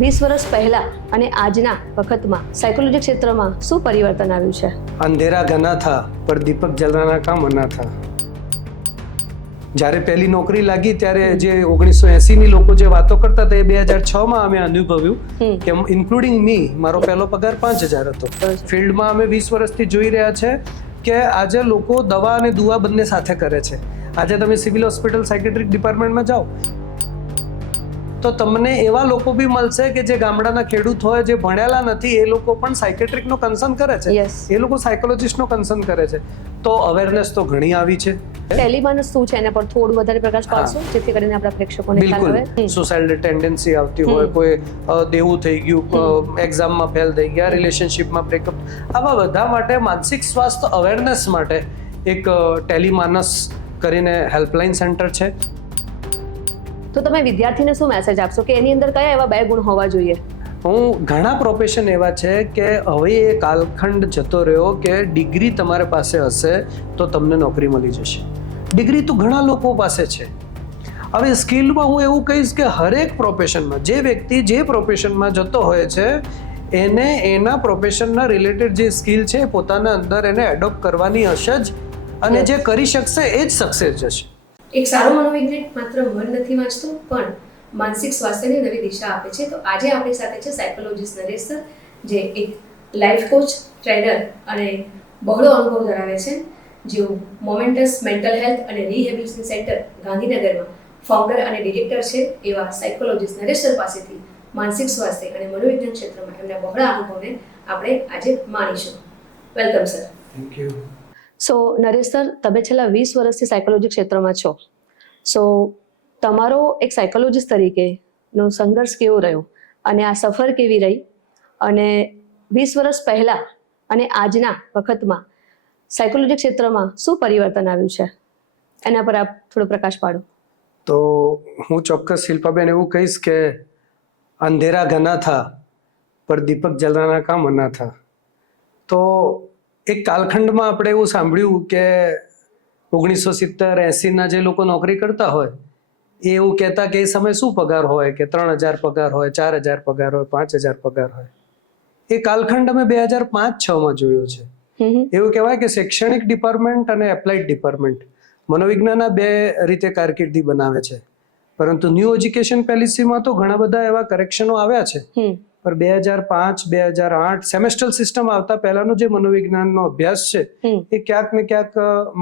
20 વર્ષ પહેલા અને આજના વખતમાં સાયકોલોજી ક્ષેત્રમાં શું પરિવર્તન આવ્યું છે? અંધેરા ઘના થા પર દીપક જલાના કા મના થા. જ્યારે પહેલી નોકરી લાગી ત્યારે જે 1980 ની લોકો જે વાતો કરતા હતા એ 2006 માં અમે અનુભવ્યું કે ઇન્ક્લુડિંગ મી મારો પહેલો પગાર 5000 હતો. ફિલ્ડમાં અમે 20 વર્ષથી જોઈ રહ્યા છે કે આજે લોકો દવા અને દુઆ બંને સાથે કરે છે. આજે તમે સિવિલ હોસ્પિટલ સાયકેટ્રિક ડિપાર્ટમેન્ટમાં જાઓ તો તમને એવા લોકો બી મળશે કે જે ગામડાના ખેડૂત હોય, જે ભણેલા નથી, એ લોકો પણ સાયકેટ્રિકનો કન્સર્ન કરે છે. એ લોકો સાયકોલોજીસ્ટનો કન્સર્ન કરે છે. તો અવેરનેસ તો ઘણી આવી છે. ટેલિમાનસ શું છે એના પર થોડું વધારે પ્રકાશ પાડશો જેથી કરીને આપણા પ્રેક્ષકોને ખ્યાલ આવે. બિલકુલ. સુસાઇડલ ટેન્ડન્સી આવતી હોય, કોઈ દેવું થઈ ગયું, એક્ઝામમાં ફેલ થઈ ગયા, રિલેશનશિપમાં બ્રેકઅપ, આવા બધા માટે માનસિક સ્વાસ્થ્ય અવેરનેસ માટે એક ટેલિમાનસ કરીને હેલ્પલાઇન સેન્ટર છે. તો તમે વિદ્યાર્થીને શું મેસેજ આપશો કે એની અંદર કયા એવા 2 ગુણ હોવા જોઈએ? ઘણા પ્રોફેશન એવા છે કે હવે એ કાલખંડ જતો રહ્યો કે ડિગ્રી તમારી પાસે હશે તો તમને નોકરી મળી જશે. ડિગ્રી તો ઘણા લોકો પાસે છે. હવે સ્કિલમાં હું એવું કહીશ કે હરેક પ્રોફેશનમાં જે વ્યક્તિ જે પ્રોફેશનમાં જતો હોય છે એને એના પ્રોફેશનના રિલેટેડ જે સ્કિલ છે પોતાના અંદર એને એડોપ્ટ કરવાની હશે જ, અને જે કરી શકશે એ જ સક્સેસ જશે. એક સારો મનોવૈજ્ઞાનિક માત્ર મન નથી વાંચતો પણ માનસિક સ્વાસ્થ્યને નવી દિશા આપે છે. તો આજે આપણી સાથે છે સાયકોલોજીસ્ટ નરેશ સર, જે એક લાઈફ કોચ, ટ્રેનર અને બહોળો અનુભવ ધરાવે છે. જેઓ મોમેન્ટસ મેન્ટલ હેલ્થ અને રિહેબિલિટેશન સેન્ટર ગાંધીનગરમાં ફાઉન્ડર અને ડિરેક્ટર છે. એવા સાયકોલોજીસ્ટ નરેશ સર પાસેથી માનસિક સ્વાસ્થ્ય અને મનોવિજ્ઞાન ક્ષેત્રમાં એમના બહોળા અનુભવને આપણે આજે માણીશું. Welcome sir. Thank you. So Naresh sir, તમે છેલ્લા 20 વર્ષથી સાયકોલોજી ક્ષેત્રમાં છો. સો તમારો એક સાયકોલોજીસ્ટ તરીકેનો સંઘર્ષ કેવો રહ્યો અને આ સફર કેવી રહી, અને 20 વર્ષ પહેલા અને આજના વખતમાં સાયકોલોજી ક્ષેત્રમાં શું પરિવર્તન આવ્યું છે એના પર આપ થોડો પ્રકાશ પાડો. તો હું ચોક્કસ શિલ્પાબેન એવું કહીશ કે અંધેરા ઘના થા પર દીપક જલાના કા મના થા. તો એક કાલખંડમાં આપણે એવું સાંભળ્યું કે 1970-80ના જે લોકો નોકરી કરતા હોય એ એવું કહેતા કે એ સમય શું પગાર હોય, કે 3000 પગાર હોય, 4000 પગાર હોય, 5000 પગાર હોય. એ કાલખંડ અમે 2005-06માં જોયો છે. એવું કહેવાય કે શૈક્ષણિક ડિપાર્ટમેન્ટ અને એપ્લાઇડ ડિપાર્ટમેન્ટ મનોવિજ્ઞાનના 2 રીતે કારકિર્દી બનાવે છે. પરંતુ ન્યૂ એજ્યુકેશન પોલિસીમાં તો ઘણા બધા એવા કરેક્શનો આવ્યા છે. પર 2005-2008 સેમેસ્ટર સિસ્ટમ આવતા પહેલાનો જે મનોવિજ્ઞાનનો અભ્યાસ છે એ ક્યાંક ને ક્યાંક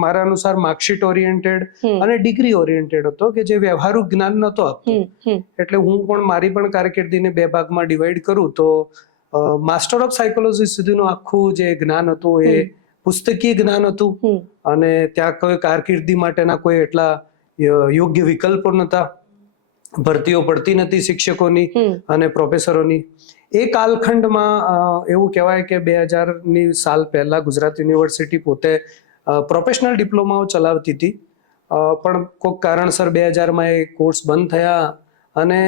મારા અનુસાર માર્કશીટ ઓરિએન્ટેડ અને ડિગ્રી ઓરિએન્ટેડ હતો, કે જે વ્યવહારુ જ્ઞાન નહોતો આપતો. એટલે હું પણ મારી પણ કારકિર્દીને 2 ભાગમાં ડિવાઈડ કરું તો માસ્ટર ઓફ સાયકોલોજી સુધીનું આખું જે જ્ઞાન હતું એ પુસ્તકીય જ્ઞાન હતું, અને ત્યાં કોઈ કારકિર્દી માટેના કોઈ એટલા યોગ્ય વિકલ્પો નહોતા, ભરતીઓ પડતી નથી શિક્ષકોની અને પ્રોફેસરોની. એ કાલખંડમાં એવું કહેવાય કે 2000ની સાલ પહેલા ગુજરાત યુનિવર્સિટી પોતે પ્રોફેશનલ ડિપ્લોમાઓ ચલાવતી હતી, પણ કોઈક કારણસર 2000માં એ કોર્સ બંધ થયા, અને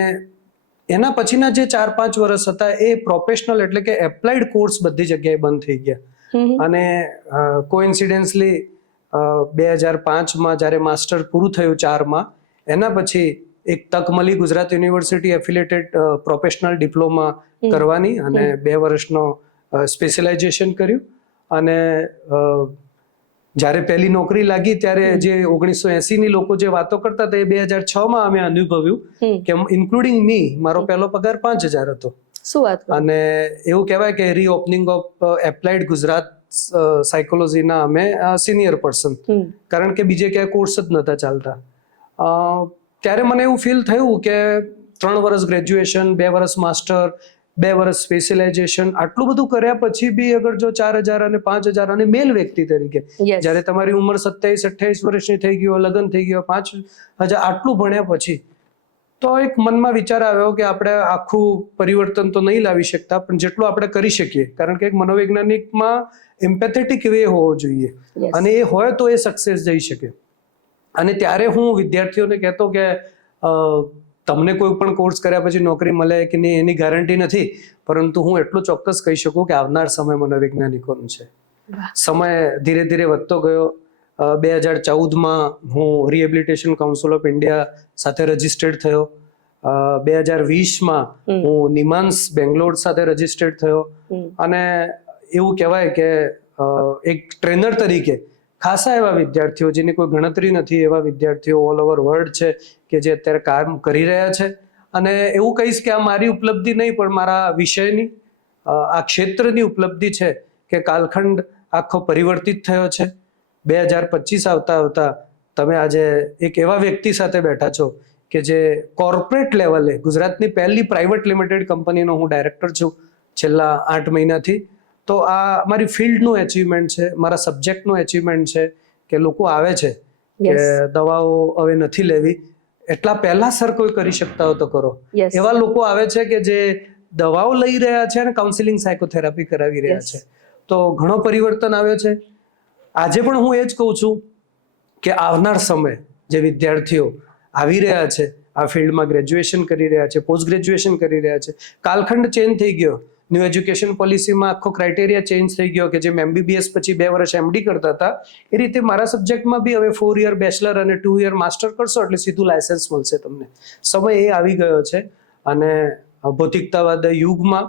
એના પછીના જે 4-5 વર્ષ હતા એ પ્રોફેશનલ એટલે કે એપ્લાઇડ કોર્સ બધી જગ્યાએ બંધ થઈ ગયા. અને કોઇન્સિડન્સલી 2005માં જ્યારે માસ્ટર પૂરું થયું 4માં, એના પછી એક તક મળી Gujarat university affiliated professional diploma કરવાની, અને 2 વર્ષનો સ્પેશિયલાઇઝેશન કર્યું. અને જ્યારે પહેલી નોકરી લાગી ત્યારે જે 1980ની લોકો જે વાતો કરતા હતા એ 2006માં અમે અનુભવ્યું કે ઇન્ક્લુડિંગ મી મારો પહેલો પગાર 5000 હતો. શું વાત કરો? અને એવું કહેવાય કે રીઓપનિંગ ઓફ એપ્લાઇડ ગુજરાત સાયકોલોજીના અમે સિનિયર પર્સન, કારણ કે બીજે ક્યાંય કોર્સ જ નહોતા ચાલતા. ત્યારે મને એવું ફીલ થયું કે 3 વર્ષ ગ્રેજ્યુએશન, 2 વર્ષ માસ્ટર, 2 વર્ષ સ્પેશિયલાઇઝેશન, આટલું બધું કર્યા પછી બી અગર જો 4000 અને 5000 અને મેલ વ્યક્તિ તરીકે જ્યારે તમારી ઉંમર 27-28 વર્ષની થઈ ગઈ હોય, લગ્ન થઈ ગયો, 5000 આટલું ભણ્યા પછી તો એક મનમાં વિચાર આવ્યો કે આપણે આખું પરિવર્તન તો નહીં લાવી શકતા, પણ જેટલું આપણે કરી શકીએ, કારણ કે એક મનોવૈજ્ઞાનિકમાં એમ્પેથેટિક વે હોવો જોઈએ, અને એ હોય તો એ સક્સેસ જઈ શકે. અને ત્યારે હું વિદ્યાર્થીઓને કહેતો કે તમને કોઈ પણ કોર્સ કર્યા પછી નોકરી મળે કે નહીં એની ગેરંટી નથી, પરંતુ હું એટલું ચોક્કસ કહી શકું કે આવનાર સમય મનોવૈજ્ઞાનિકોનો છે. સમય ધીરે ધીરે વધતો ગયો. 2014માં હું રિહેબિલિટેશન કાઉન્સિલ ઓફ ઇન્ડિયા સાથે રજિસ્ટર્ડ થયો, 2020માં હું નિમાન્સ બેંગ્લોર સાથે રજીસ્ટર્ડ થયો અને એવું કહેવાય કે એક ટ્રેનર તરીકે ખાસા એવા વિદ્યાર્થીઓ જેની કોઈ ગણતરી નથી એવા વિદ્યાર્થીઓ ઓલ ઓવર વર્લ્ડ છે કે જે અત્યારે કામ કરી રહ્યા છે. અને એવું કહીશ કે આ મારી ઉપલબ્ધિ નહીં પણ મારા વિષયની આ ક્ષેત્રની ઉપલબ્ધિ છે કે કાલખંડ આખો પરિવર્તિત થયો છે. 2025 આવતા તમે આજે એક એવા વ્યક્તિ સાથે બેઠા છો કે જે કોર્પોરેટ લેવલે ગુજરાતની પહેલી પ્રાઇવેટ લિમિટેડ કંપનીનો હું ડાયરેક્ટર છું છેલ્લા 8 મહિનાથી. તો આ મારી ફિલ્ડનું એચિવમેન્ટ છે, મારા સબ્જેક્ટનું એચિવમેન્ટ છે કે લોકો આવે છે કે દવાઓ હવે નથી લેવી. એટલા પહેલા સર કોઈ કરી શકતા હો તો કરો. એવા લોકો આવે છે કે જે દવાઓ લઈ રહ્યા છે અને કાઉન્સિલિંગ સાયકોથેરાપી કરાવી રહ્યા છે. તો ઘણો પરિવર્તન આવ્યો છે. આજે પણ હું એ જ કહું છું કે આવનાર સમય જે વિદ્યાર્થીઓ આવી રહ્યા છે આ ફિલ્ડમાં ગ્રેજ્યુએશન કરી રહ્યા છે, પોસ્ટ ગ્રેજ્યુએશન કરી રહ્યા છે, કાલખંડ ચેન્જ થઈ ગયો. ન્યૂ એજ્યુકેશન પોલિસીમાં આખો ક્રાઇટેરિયા ચેન્જ થઈ ગયો કે જેમ MBBS પછી 2 વર્ષ MD કરતા હતા એ રીતે મારા સબ્જેક્ટમાં બી હવે 4 યર બેચલર અને 2 યર માસ્ટર કરશો એટલે સીધું લાયસન્સ મળશે તમને. સમય એ આવી ગયો છે અને ભૌતિકતાવાદ યુગમાં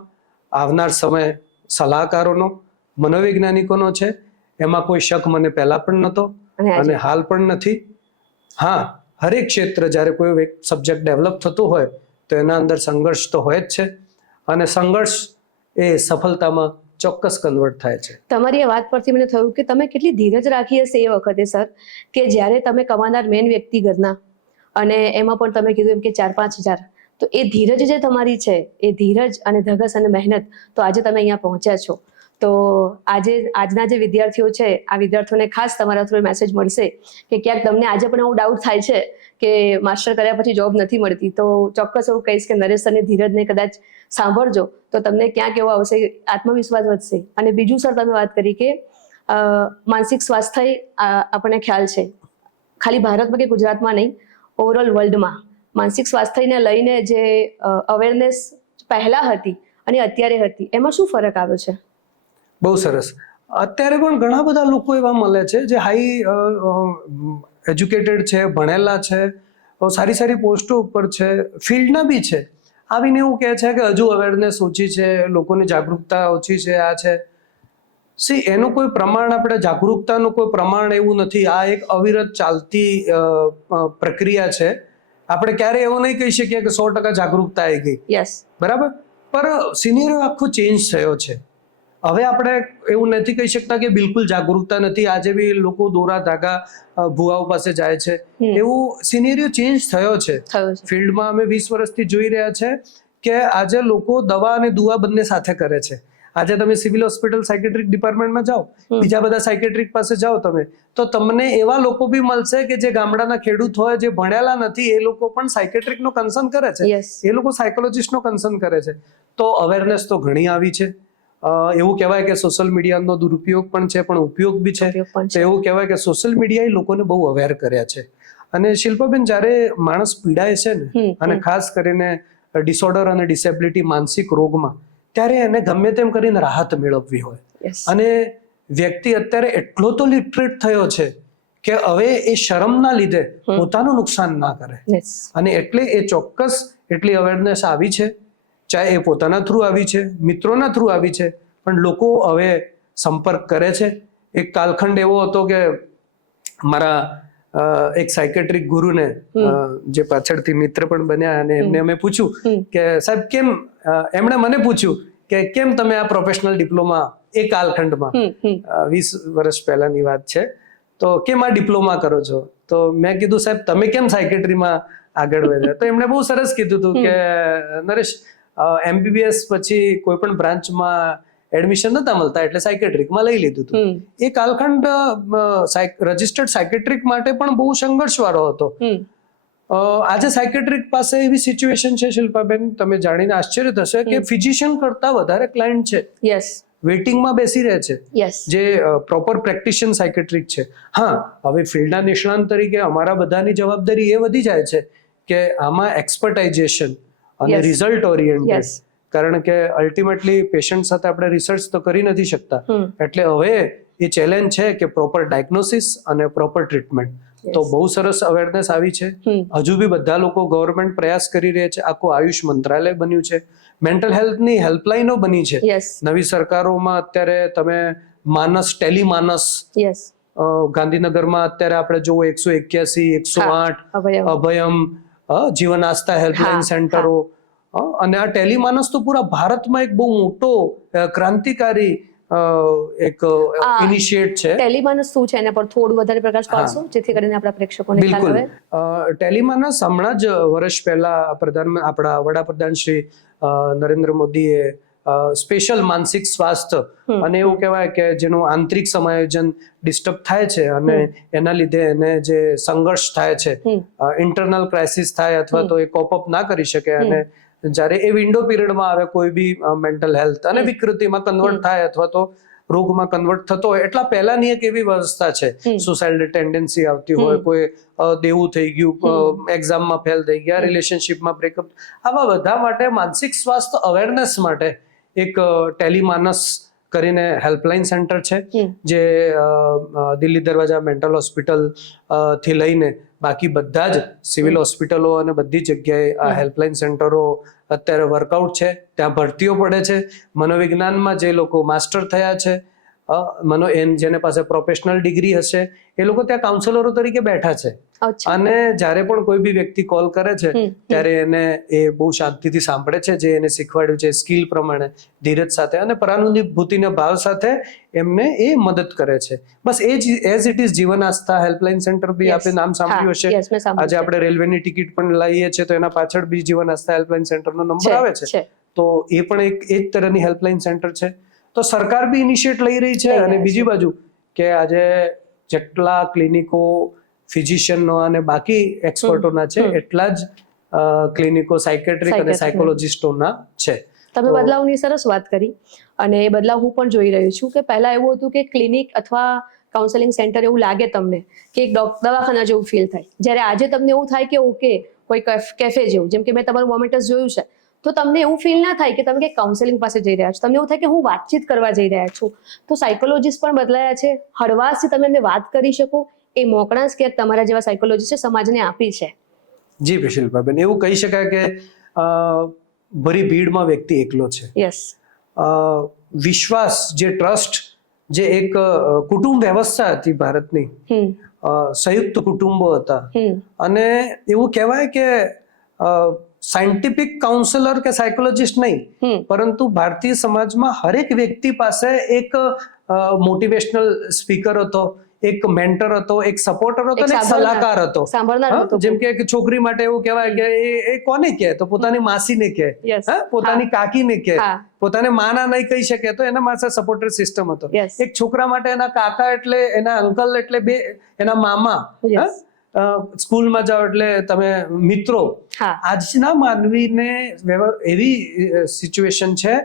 આવનાર સમય સલાહકારોનો, મનોવૈજ્ઞાનિકોનો છે. એમાં કોઈ શક મને પહેલા પણ નહોતો અને હાલ પણ નથી. હા, હરેક ક્ષેત્ર જ્યારે કોઈ સબ્જેક્ટ ડેવલપ થતું હોય તો એના અંદર સંઘર્ષ તો હોય જ છે અને સંઘર્ષ એ સફળતામાં ચોક્કસ કન્વર્ટ થાય છે. તમારી આ વાત પરથી મને થયું કે તમે કેટલી ધીરજ રાખી હશે એ વખતે સર કે જ્યારે તમે કમાનાર મેન વ્યક્તિ ઘરના અને એમાં પણ તમે કીધું એમ કે 4-5 હજાર, તો એ ધીરજ જે તમારી છે એ ધીરજ અને ધગસ અને મહેનત તો આજે તમે અહીંયા પહોંચ્યા છો. તો આજના જે વિદ્યાર્થીઓ છે આ વિદ્યાર્થીઓને ખાસ તમારા થ્રુ મેસેજ મળશે કે ક્યાંક તમને આજે પણ એવું ડાઉટ થાય છે કે માસ્ટર કર્યા પછી જોબ નથી મળતી, તો ચોક્કસ એવું કહીશ કે નરેશ સરની ધીરજને કદાચ સાંભળજો તો તમને ક્યાંક એવો આવશે, આત્મવિશ્વાસ વધશે. અને બીજું સર તમે વાત કરી કે માનસિક સ્વાસ્થ્ય આપણને ખ્યાલ છે ખાલી ભારતમાં કે ગુજરાતમાં નહીં, ઓવરઓલ વર્લ્ડમાં માનસિક સ્વાસ્થ્યને લઈને જે અવેરનેસ પહેલા હતી અને અત્યારે હતી એમાં શું ફરક આવ્યો છે? બહુ સરસ. અત્યારે પણ ઘણા બધા લોકો એવા મળે છે જે હાઈ એજ્યુકેટેડ છે, ભણેલા છે, સારી સારી પોસ્ટો ઉપર છે, ફિલ્ડના બી છે. આવીને એવું કહે છે કે હજુ અવેરનેસ ઓછી છે, લોકોની જાગૃતતા ઓછી છે, આ છે. એનું કોઈ પ્રમાણ, આપણે જાગૃતતાનું કોઈ પ્રમાણ એવું નથી. આ એક અવિરત ચાલતી પ્રક્રિયા છે. આપણે ક્યારે એવું નહીં કહી શકીએ કે 100% જાગૃતતા આવી ગઈ, બરાબર? પણ સિનિયરો આખો ચેન્જ થયો છે. હવે આપણે એવું નથી કહી શકતા કે બિલકુલ જાગૃતતા નથી. આજે બી લોકો દોરા ધાગા ભુવાઓ પાસે જાય છે. એવું સિનેરિયો ચેન્જ થયો છે ફિલ્ડમાં. અમે 20 વર્ષથી જોઈ રહ્યા છે કે આજે લોકો દવા અને દુવા બંને સાથે કરે છે. આજે તમે સિવિલ હોસ્પિટલ સાયકેટ્રિક ડિપાર્ટમેન્ટમાં જાઓ, બીજા બધા સાયકેટ્રિક પાસે જાઓ તમે, તો તમને એવા લોકો બી મળશે કે જે ગામડાના ખેડૂત હોય, જે ભણેલા નથી, એ લોકો પણ સાયકેટ્રિકનો કન્સર્ન કરે છે, એ લોકો સાયકોલોજીસ્ટનો કન્સર્ન કરે છે. તો અવેરનેસ તો ઘણી આવી છે. એવું કહેવાય કે સોશિયલ મીડિયાનો દુરુપયોગ પણ છે પણ ઉપયોગ બી છે. તો એવું કહેવાય કે સોશિયલ મીડિયાએ લોકોને બહુ અવેર કર્યા છે. અને શિલ્પાબેન, જ્યારે માણસ પીડાય છે ને, અને ખાસ કરીને ડિસઓર્ડર અને ડિસેબિલિટી માનસિક રોગમાં, ત્યારે એને ગમે તેમ કરીને રાહત મેળવવી હોય. અને વ્યક્તિ અત્યારે એટલો તો લિટરેટ થયો છે કે હવે એ શરમના લીધે પોતાનું નુકસાન ના કરે. અને એટલે એ ચોક્કસ એટલી અવેરનેસ આવી છે, ચાહે એ પોતાના થ્રુ આવી છે, મિત્રોના થ્રુ આવી છે, પણ લોકો હવે સંપર્ક કરે છે. એક કાલખંડ એવો હતો કે મારા એક સાયકેટ્રિક ગુરુને, જે પાછળથી મિત્ર પણ બન્યા, અને એમને અમે પૂછ્યું કે સાહેબ કેમ, એમણે મને પૂછ્યું કે કેમ તમે આ પ્રોફેશનલ ડિપ્લોમા એ કાલખંડમાં, 20 વર્ષ પહેલાની વાત છે, તો કેમ આ ડિપ્લોમા કરો છો? તો મેં કીધું સાહેબ તમે કેમ સાયકેટ્રીમાં આગળ વધ્યા? તો એમણે બહુ સરસ કીધું હતું કે નરેશ, MBBS પછી કોઈ પણ બ્રાન્ચમાં એડમિશન નતા મળતા એટલે સાયકેટ્રિકમાં લઈ લીધું હતું. એ કાલખંડ રજિસ્ટર્ડ સાયકેટ્રિક માટે પણ બહુ સંઘર્ષવાળો હતો. આજે સાયકેટ્રિક પાસે એવી સિચ્યુએશન છે શિલ્પાબેન, તમે જાણીને આશ્ચર્ય થશે કે ફિઝિશિયન કરતા વધારે ક્લાયન્ટ છે, વેઇટિંગમાં બેસી રહે છે, જે પ્રોપર પ્રેક્ટિશિયન સાયકેટ્રિક છે. હા, હવે ફિલ્ડના નિષ્ણાંત તરીકે અમારા બધાની જવાબદારી એ વધી જાય છે કે આમાં એક્સપર્ટાઇઝેશન અને રિઝલ્ટ ઓરિએન્ટેડ, કારણ કે અલ્ટિમેટલી પેશન્ટ સાથે આપણે રિસર્ચ તો કરી નથી શકતા. એટલે હવે એ ચેલેન્જ છે કે પ્રોપર ડાયગ્નોસિસ અને પ્રોપર ટ્રીટમેન્ટ. તો બહુ સરસ અવેરનેસ આવી છે. હજુ બી બધા લોકો ગવર્મેન્ટ પ્રયાસ કરી રહ્યા છે. આખું આયુષ મંત્રાલય બન્યું છે, મેન્ટલ હેલ્થની હેલ્પલાઇનો બની છે. નવી સરકારોમાં અત્યારે તમે માનસ, ટેલિમાનસ, ગાંધીનગરમાં અત્યારે આપણે જોવો 181, 108, અભયમ, જીવન આસ્થા હેલ્પલાઇન સેન્ટરો, અને આ ટેલિમાનસ તો પૂરા ભારતમાં એક બહુ મોટો ક્રાંતિકારી એક ઇનિશિયેટ છે. ટેલિમાનસ શું છે એના પર થોડું વધારે પ્રકાશ પાડશો જેથી કરીને આપણા પ્રેક્ષકોને ખ્યાલ આવે? ટેલિમાનસ હમણાં જ વર્ષ પહેલા આપણા વડાપ્રધાન શ્રી નરેન્દ્ર મોદીએ સ્પેશિયલ માનસિક સ્વાસ્થ્ય, અને એવું કહેવાય કે જેનું આંતરિક સમાયોજન ડિસ્ટર્બ થાય છે અને એના લીધે એને જે સંઘર્ષ થાય છે, ઇન્ટરનલ ક્રાઇસિસ થાય અથવા તો એ કોપ અપ ના કરી શકે, અને જ્યારે એ વિન્ડો પીરિયડમાં આવે કોઈ બી મેન્ટલ હેલ્થ અને વિકૃતિમાં કન્વર્ટ થાય અથવા તો રોગમાં કન્વર્ટ થતો હોય, એટલા પહેલાની એક એવી વ્યવસ્થા છે. સુસાઇડલ ટેન્ડન્સી આવતી હોય, કોઈ દેવું થઈ ગયું, એક્ઝામમાં ફેલ થઈ ગયા, રિલેશનશિપમાં બ્રેકઅપ, આવા બધા માટે માનસિક સ્વાસ્થ્ય અવેરનેસ માટે એક ટેલિમાનસ કરીને હેલ્પલાઇન સેન્ટર છે, જે દિલ્હી દરવાજા મેન્ટલ હોસ્પિટલ થી લઈને બાકી બધા જ સિવિલ હોસ્પિટલો અને બધી જગ્યાએ આ હેલ્પલાઇન સેન્ટરો અત્યારે વર્કઆઉટ છે. ત્યાં ભરતીઓ પડે છે. મનોવિજ્ઞાનમાં જે લોકો માસ્ટર થયા છે, જેને પાસે પ્રોફેશનલ ડિગ્રી હશે, એ લોકો ત્યાં કાઉન્સેલરો તરીકે બેઠા છે. અને જ્યારે પણ કોઈ બી વ્યક્તિ કોલ કરે છે ત્યારે એને એ બહુ શાંતિથી સાંભળે છે, જે એને શીખવાડ્યું છે સ્કિલ પ્રમાણે, ધીરજ સાથે અને પરાનુભૂતિના ભાવ સાથે એમને એ મદદ કરે છે. બસ એ જ એઝ ઇટ ઇઝ જીવન આસ્થા હેલ્પલાઇન સેન્ટર બી આપણે નામ સાંભળ્યું હશે. આજે આપણે રેલવેની ટિકિટ પણ લઈએ છીએ તો એના પાછળ બી જીવન આસ્થા હેલ્પલાઇન સેન્ટરનો નંબર આવે છે. તો એ પણ એક એ જ તરહની હેલ્પલાઇન સેન્ટર છે. તો સરકાર બી ઇનિશિયેટ લઈ રહી છે. અને બીજી બાજુ કે આજે જેટલા ક્લિનિકો ફિઝિશિયનનો અને બાકી એક્સપર્ટોના છે, એટલા જ ક્લિનિકો સાયકેટ્રિક અને સાયકોલોજિસ્ટોના છે. તમે બદલાવની સરસ વાત કરી, અને એ બદલાવ હું પણ જોઈ રહી છું કે પહેલા એવું હતું કે ક્લિનિક અથવા કાઉન્સેલિંગ સેન્ટર એવું લાગે તમને કે એક દવાખાના જેવું ફીલ થાય, જ્યારે આજે તમને એવું થાય કે ઓકે કોઈ કેફે જેવું, જેમ કે મેં તમારું મોમેન્ટસ જોયું છે, તો તમને એવું ફીલ ના થાય કે તમે કે કાઉન્સેલિંગ પાસે જઈ રહ્યા છો, તમને એવું થાય કે હું વાતચીત કરવા જઈ રહ્યા છું. તો સાયકોલોજીસ્ટ પણ બદલાયા છે, હળવાશથી તમે એમને વાત કરી શકો એ મોકળાશ કે તમારા જેવા સાયકોલોજીસ્ટે સમાજને આપી છે. જી શિલ્પાબેન, એવું કહી શકાય કે ભરી ભીડમાં વ્યક્તિ એકલો છે. વિશ્વાસ, જે ટ્રસ્ટ, જે એક કુટુંબ વ્યવસ્થા હતી ભારતની, સંયુક્ત કુટુંબો હતા, અને એવું કહેવાય કે સાયન્ટિફિક કાઉન્સેલર કે સાયકોલોજીસ્ટ નહીં, પરંતુ ભારતીય સમાજમાં હરેક વ્યક્તિ પાસે એક મોટિવેશનલ સ્પીકર હતો, એક મેન્ટર હતો, એક સપોર્ટર હતો, એક સલાહકાર હતો. જેમ કે એક છોકરી માટે એવું કહેવાય કે એ કોને કહે, તો પોતાની માસીને કહે, પોતાની કાકીને કહે, પોતાને માના નહીં કહી શકે તો એના પાસે સપોર્ટર સિસ્ટમ હતો. એક છોકરા માટે એના કાકા એટલે એના અંકલ એટલે બે એના મામા, સ્કૂલમાં જાઓ એટલે તમે મિત્રો. આજના માનવીને એવી સિચ્યુએશન છે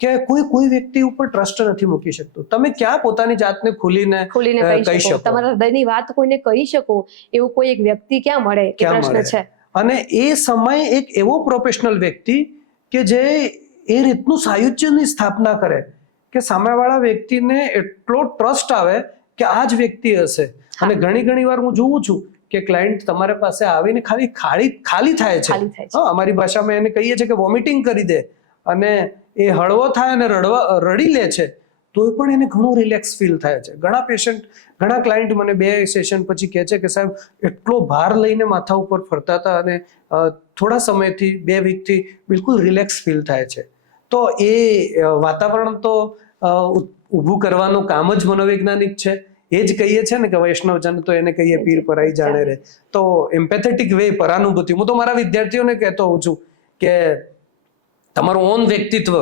કે કોઈ વ્યક્તિ ઉપર ટ્રસ્ટ નથી મૂકી શકતું. તમે ક્યાં પોતાની જાતને ખુલીને કહી શકો, તમારા હૃદયની વાત કોઈને કહી શકો એવું કોઈ એક વ્યક્તિ ક્યાં મળે, એ પ્રશ્ન છે. અને એ સમય એક એવો પ્રોફેશનલ વ્યક્તિ કે જે એ રીતનું સાયુજ્યની સ્થાપના કરે કે સામેવાળા વ્યક્તિને એટલો ટ્રસ્ટ આવે કે આ જ વ્યક્તિ હશે. અને ઘણી વાર હું જોઉં છું કે ક્લાયન્ટ તમારી પાસે આવીને ખાલી થાય છે. અમારી ભાષામાં એને કહીએ છીએ કે વોમિટિંગ કરી દે, અને એ હળવો થાય અને રડી લે છે, તો પણ એને ઘણું રિલેક્સ ફીલ થાય છે. ઘણા ક્લાયન્ટ મને 2 સેશન પછી કહે છે કે સાહેબ એટલો ભાર લઈને માથા ઉપર ફરતા હતા અને થોડા સમયથી 2 વીકથી બિલકુલ રિલેક્સ ફીલ થાય છે. તો એ વાતાવરણ તો ઊભું કરવાનું કામ જ મનોવૈજ્ઞાનિક છે. એ જ કહીએ છીએ ને કે વૈષ્ણવજન તો એને કહીએ પીર પરાઈ જાણે રે. તો એમ્પેથેટિક વે, પરાનુભૂતિ. હું તો મારા વિદ્યાર્થીઓને કહેતો હોઉં છું કે તમારું ઓન વ્યક્તિત્વ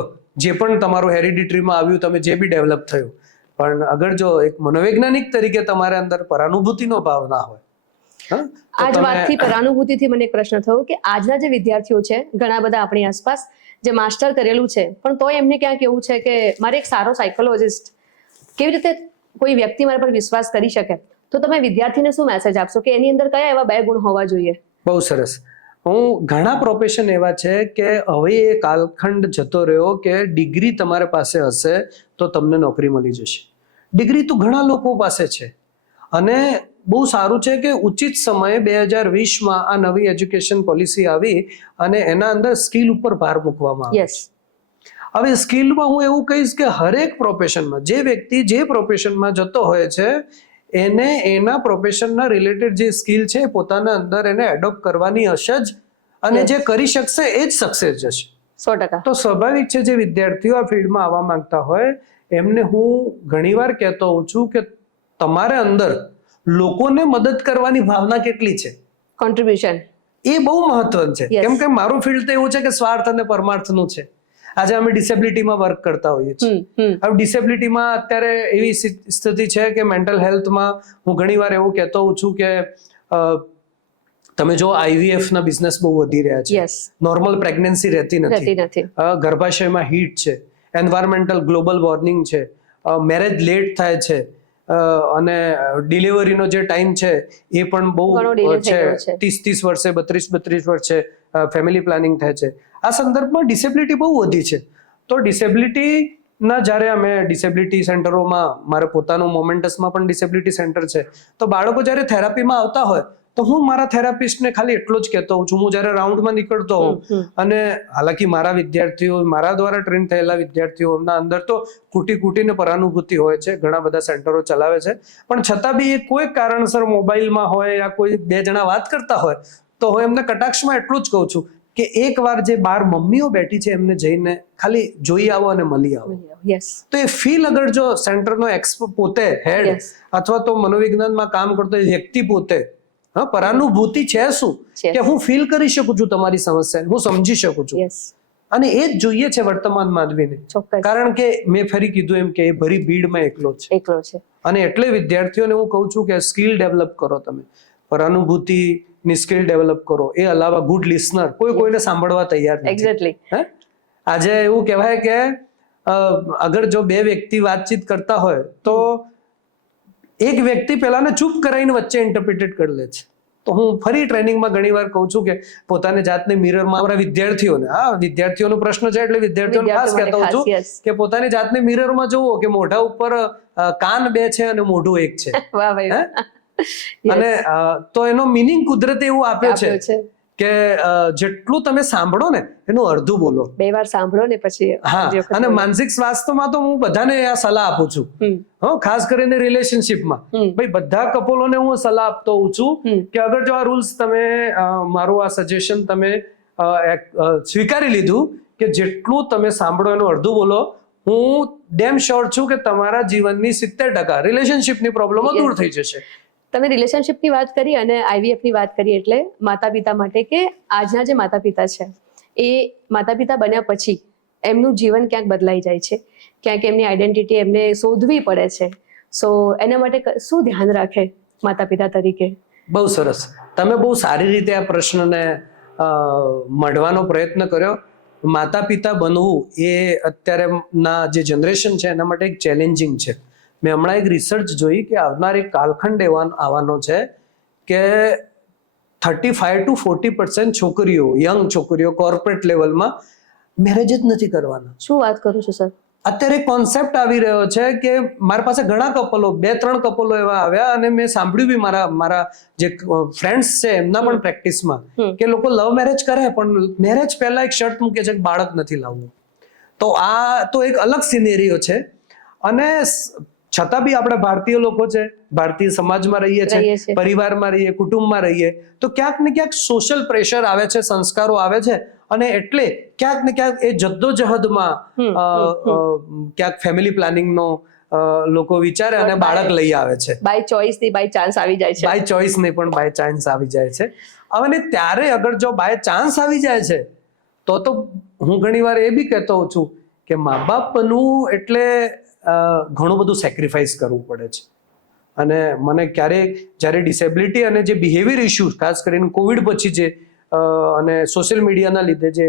જે પણ તમારું હેરિડિટરીમાં આવ્યું, તમે જે બી ડેવલપ થયું, પણ અગર જો એક મનોવૈજ્ઞાનિક તરીકે તમારા અંદર પરાનુભૂતિનો ભાવ ના હોય. આજ વાતથી, પરાનુભૂતિથી મને એક પ્રશ્ન થયો કે આજના જે વિદ્યાર્થીઓ છે, ઘણા બધા આપણી આસપાસ જે માસ્ટર કરેલું છે, પણ તોય એમને ક્યાંક એવું છે કે મારે એક સારો સાયકોલોજિસ્ટ, કેવી રીતે કોઈ વ્યક્તિ મારા પર વિશ્વાસ કરી શકે, તો તમે વિદ્યાર્થીને શું મેસેજ આપશો કે એની અંદર કયા એવા 2 ગુણ હોવા જોઈએ? બહુ સરસ. ઘણા પ્રોફેશન એવા છે કે હવે એ કાલખંડ જતો રહ્યો કે ડિગ્રી તમારી પાસે હશે તો તમને નોકરી મળી જશે. ડિગ્રી તો ઘણા લોકો પાસે છે, અને બહુ સારું છે કે ઉચિત સમયે 2020માં આ નવી એજ્યુકેશન પોલિસી આવી અને એના અંદર સ્કિલ ઉપર ભાર મૂકવામાં આવ્યો. યસ, હવે સ્કિલમાં હું એવું કહીશ કે હરેક પ્રોફેશનમાં જે વ્યક્તિ જે પ્રોફેશનમાં જતો હોય છે એને એના પ્રોફેશનના રિલેટેડ જે સ્કિલ છે પોતાના અંદર એને એડોપ્ટ કરવાની હશે જ, અને Yes. જે કરી શકશે એ જ સક્સેસ જશે. 100%. તો સ્વાભાવિક છે જે વિદ્યાર્થીઓ આ ફિલ્ડમાં આવવા માંગતા હોય એમને હું ઘણીવાર કહેતો હોઉં છું કે તમારે અંદર લોકોને મદદ કરવાની ભાવના કેટલી છે કોન્ટ્રીબ્યુશન. એ બહુ મહત્વનું છે. Yes. કેમ કે મારું ફિલ્ડ તો એવું છે કે સ્વાર્થ અને પરમાર્થનું છે. આજે અમે ડિસેબિલિટીમાં વર્ક કરતા હોઈએ છીએ. હવે ડિસેબિલિટીમાં અત્યારે એવી સ્થિતિ છે કે મેન્ટલ હેલ્થમાં હું ઘણીવાર એવું કહેતો હોઉં છું કે તમે જો IVF ના બિઝનેસ બહુ વધી રહ્યા છે. યસ, નોર્મલ પ્રેગ્નન્સી રહેતી રહેતી નથી. નથી. ગર્ભાશયમાં હીટ છે, એન્વાયરમેન્ટલ ગ્લોબલ વોર્મિંગ છે, મેરેજ લેટ થાય છે, અને ડિલિવરીનો જે ટાઈમ છે એ પણ બહુ ઘણો delay થઈ છે. ગયો છે. 30 વર્ષે 32 વર્ષે ફેમિલી પ્લાનિંગ થાય છે. આ સંદર્ભમાં ડિસેબિલિટી બહુ વધી છે. તો ડિસેબિલિટીના જ્યારે અમે ડિસેબિલિટી સેન્ટરોમાં, મારે પોતાનું મોમેન્ટસમાં પણ ડિસેબિલિટી સેન્ટર છે, તો બાળકો જ્યારે થેરાપીમાં આવતા હોય તો હું મારા થેરાપિસ્ટને ખાલી એટલો જ કહેતો હોઉં છું. હું જ્યારે રાઉન્ડમાં નીકળતો હોઉં અને હાલાકી મારા વિદ્યાર્થીઓ, મારા દ્વારા ટ્રેન થયેલા વિદ્યાર્થીઓના અંદર તો કૂટીને પરાનુભૂતિ હોય છે, ઘણા બધા સેન્ટરો ચલાવે છે, પણ છતાં બી એ કોઈ કારણસર મોબાઈલમાં હોય યા કોઈ બે જણા વાત કરતા હોય તો હું એમને કટાક્ષમાં એટલું જ કહું છું કે એકવાર જે બાર મમ્મીઓ બેઠી છે એમને જઈને ખાલી જોઈ આવો અને મળી આવો. યસ, તો એ ફીલ અગર જો સેન્ટરનો પોતે હેડ Yes. અથવા તો મનોવિજ્ઞાનમાં કામ કરતો વ્યક્તિ પોતે પરાનુભૂતિ છે શું છે. કે હું ફીલ કરી શકું છું તમારી સમસ્યાને, હું સમજી શકું છું, યસ, અને એ જ જોઈએ છે વર્તમાન માનવીને. ચોક્કસ. કારણ કે મેં ફરી કીધું એમ કે એ ભરી ભીડમાં એકલો છે, એકલો છે. અને એટલે વિદ્યાર્થીઓને હું કહું છું કે સ્કિલ ડેવલપ કરો, તમે પરાનુભૂતિની સ્કિલ ડેવલપ કરો. એ અલાવા ગુડ લિસનર, કોઈને સાંભળવા તૈયાર નથી. એક્ઝેક્ટલી. હે? આજે એવું કહેવાય કે અગર જો બે વ્યક્તિ વાતચીત કરતા હોય તો એક વ્યક્તિ પેલાને ચૂપ કરાવીને વચ્ચે ઇન્ટરપ્રિટેટ કરી લે છે. તો હું ફરી ટ્રેનિંગમાં ઘણીવાર કહું છું કે પોતાને જાતને મિરરમાં, અમારા વિદ્યાર્થીઓનો પ્રશ્ન છે એટલે વિદ્યાર્થીઓને ખાસ કહેતો હોઉં છું યસ. કે પોતાની જાતને મિરરમાં જોવો કે મોઢા ઉપર કાન બે છે અને મોઢું એક છે. વાહ ભાઈ. હે? અને તો એનો મિનિંગ કુદરતે એવું આપ્યો છે કે જેટલું તમે સાંભળો ને એનું અડધું બોલો. 2 વાર સાંભળો ને પછી. હા, અને માનસિક સ્વાસ્થ્યમાં તો હું બધાને આ સલાહ આપું છું. ખાસ કરીને રિલેશનશિપમાં ભાઈ બધા કપલોને હું સલાહ આપતો હોઉં છું કે અગર જો આ રૂલ્સ તમે, મારું આ સજેશન તમે સ્વીકારી લીધું કે જેટલું તમે સાંભળો એનું અડધું બોલો, હું ડેમ શ્યોર છું કે તમારા જીવનની 70% રિલેશનશિપની પ્રોબ્લેમો દૂર થઈ જશે. તમે રિલેશનશિપની વાત કરી અને IVF ની વાત કરી એટલે માતા પિતા માટે કે આજના જે માતા પિતા છે એ માતા પિતા બન્યા પછી એમનું જીવન ક્યાંક બદલાઈ જાય છે, ક્યાંક એમની આઈડેન્ટિટી એમને શોધવી પડે છે. સો એના માટે શું ધ્યાન રાખે માતા પિતા તરીકે? બહુ સરસ, તમે બહુ સારી રીતે આ પ્રશ્નને મઢવાનો પ્રયત્ન કર્યો. માતા પિતા બનવું એ અત્યારેના જે જનરેશન છે એના માટે એક ચેલેન્જિંગ છે. મેં હમણાં એક રિસર્ચ જોઈ કે આવનાર એક કાલખંડ આવવાનો છે કે 35 to 40% છોકરીઓ, યંગ છોકરીઓ કોર્પોરેટ લેવલમાં મેરેજ જ નથી કરવાના. શું વાત કરું છું સર? અત્યારે કોન્સેપ્ટ આવી રહ્યો છે કે મારી પાસે ઘણા કપલો, 2-3 કપલો એવા આવ્યા અને મેં સાંભળ્યું બી મારા જે ફ્રેન્ડ્સ છે એમના પણ પ્રેક્ટિસમાં કે લોકો લવ મેરેજ કરે પણ મેરેજ પહેલા એક શર્ત મૂકે છે કે બાળક નથી લાવવું. તો આ તો એક અલગ સિનેરિયો છે. અને છતાં બી આપણે ભારતીય લોકો છે, ભારતીય સમાજમાં રહીએ છીએ, પરિવારમાં રહીએ, કુટુંબમાં રહીએ, તો ક્યાંક ને ક્યાંક સોશિયલ પ્રેશર આવે છે, સંસ્કારો આવે છે, અને એટલે ક્યાંક ને ક્યાંક એ જદ્દોજહદમાં ક્યાંક ફેમિલી પ્લાનિંગનો લોકો વિચારે અને બાળક લઈ આવે છે. બાય ચોઇસ નહીં, બાય ચાન્સ આવી જાય છે. બાય ચોઇસ નહીં પણ બાય ચાન્સ આવી જાય છે. હવે ત્યારે અગર જો બાય ચાન્સ આવી જાય છે તો હું ઘણીવાર એ બી કહેતો હોઉં છું કે મા બાપ બનવું એટલે ઘણું બધું સેક્રિફાઈસ કરવું પડે છે. અને મને ક્યારેક જ્યારે ડિસેબિલિટી અને જે બિહેવિયર ઇશ્યુઝ, ખાસ કરીને કોવિડ પછી જે અને સોશિયલ મીડિયાના લીધે જે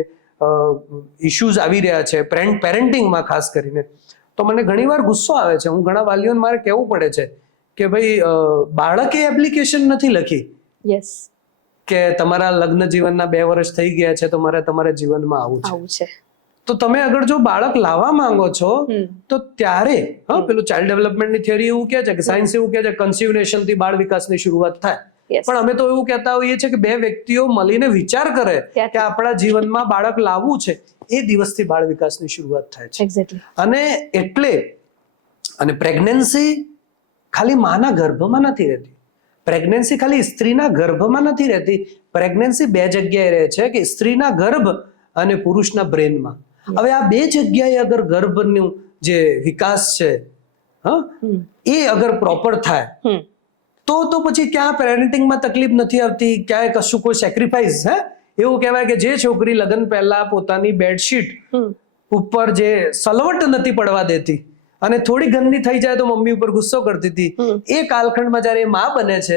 ઇશ્યુઝ આવી રહ્યા છે પેરેન્ટિંગમાં ખાસ કરીને, તો મને ઘણીવાર ગુસ્સો આવે છે. હું ઘણા વાલીઓને મારે કહેવું પડે છે કે ભાઈ બાળકે એપ્લિકેશન નથી લખી યસ કે તમારા લગ્ન જીવનના 2 વર્ષ થઈ ગયા છે તો તમારા જીવનમાં આવું છે. તો તમે અગર જો બાળક લાવવા માંગો છો તો ત્યારે પેલું ચાઇલ્ડ ડેવલપમેન્ટની થિયરી એવું કહે છે કે સાયન્સ એવું કહે છે કન્સ્યુનેશન થી બાળ વિકાસની શરૂઆત થાય. Yes. પણ અમે તો એવું કહેતા હોઈએ છીએ કે બે વ્યક્તિઓ મળીને વિચાર કરે કે આપણા જીવનમાં બાળક લાવવું છે એ દિવસથી બાળ વિકાસની શરૂઆત થાય છે. એક્ઝેક્ટલી. અને પ્રેગ્નન્સી ખાલી માના ગર્ભમાં નથી રહેતી. પ્રેગ્નન્સી ખાલી સ્ત્રીના ગર્ભમાં નથી રહેતી. પ્રેગ્નન્સી બે જગ્યાએ રહે છે કે સ્ત્રીના ગર્ભ અને પુરુષના બ્રેનમાં. હવે આ બે જગ્યાએ અગર ગર્ભનું જે વિકાસ છે એ અગર પ્રોપર થાય તો પછી ક્યાં પેરેન્ટિંગમાં તકલીફ નથી આવતી, ક્યાંય કશું કોઈ સેક્રિફાઈસ. એવું કહેવાય કે જે છોકરી લગ્ન પહેલા પોતાની બેડશીટ ઉપર જે સલવટ નથી પડવા દેતી અને થોડી ગંદી થઈ જાય તો મમ્મી ઉપર ગુસ્સો કરતી હતી, એ કાલખંડમાં જયારે માં બને છે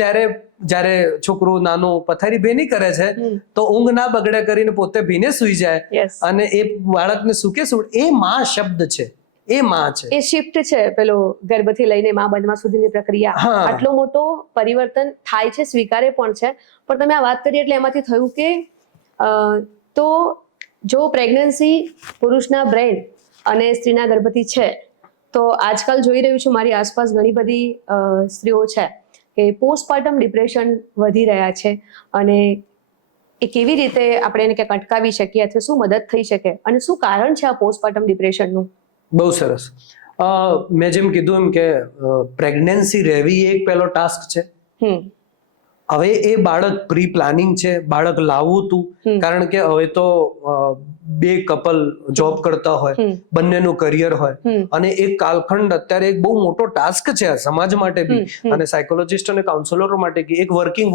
ત્યારે જયારે છોકરો નાનો પથારી ભેની કરે છે તો ઊંઘ ના બગડે કરીને પોતે ભીને સુઈ જાય અને એ બાળકને સુકે સુડ, એ માં શબ્દ છે, એ માં છે, એ શિફ્ટ છે પેલો ગર્ભથી લઈને માં બનવા સુધીની પ્રક્રિયા. આટલો મોટો પરિવર્તન થાય છે, સ્વીકારે પણ છે. પણ તમે આ વાત કરી એટલે એમાંથી થયું કે તો જો પ્રેગ્નન્સી પુરુષના બ્રેન અને સ્ત્રીના ગર્ભથી છે તો આજકાલ જોઈ રહ્યું છું મારી આસપાસ ઘણી બધી સ્ત્રીઓ છે કે પોસ્ટપાર્ટમ ડિપ્રેશન વધી રહ્યા છે અને એ કેવી રીતે આપણે એને ક્યાંક અટકાવી શકીએ અથવા શું મદદ થઈ શકે અને શું કારણ છે આ પોસ્ટપાર્ટમ ડિપ્રેશનનું? બહુ સરસ. મેં જેમ કીધું એમ કે પ્રેગ્નન્સી રહેવી એક પહેલો ટાસ્ક છે. હવે એ બાળક પ્રી પ્લાનિંગ છે, બાળક લાવવું તું, કારણ કે હવે તો બે કપલ જોબ કરતા હોય, બંનેનું કરિયર હોય અને એક કાલખંડ અત્યારે એક બહુ મોટો ટાસ્ક છે સમાજ માટે બી અને સાયકોલોજીસ્ટ અને કાઉન્સેલરો માટે કે એક વર્કિંગ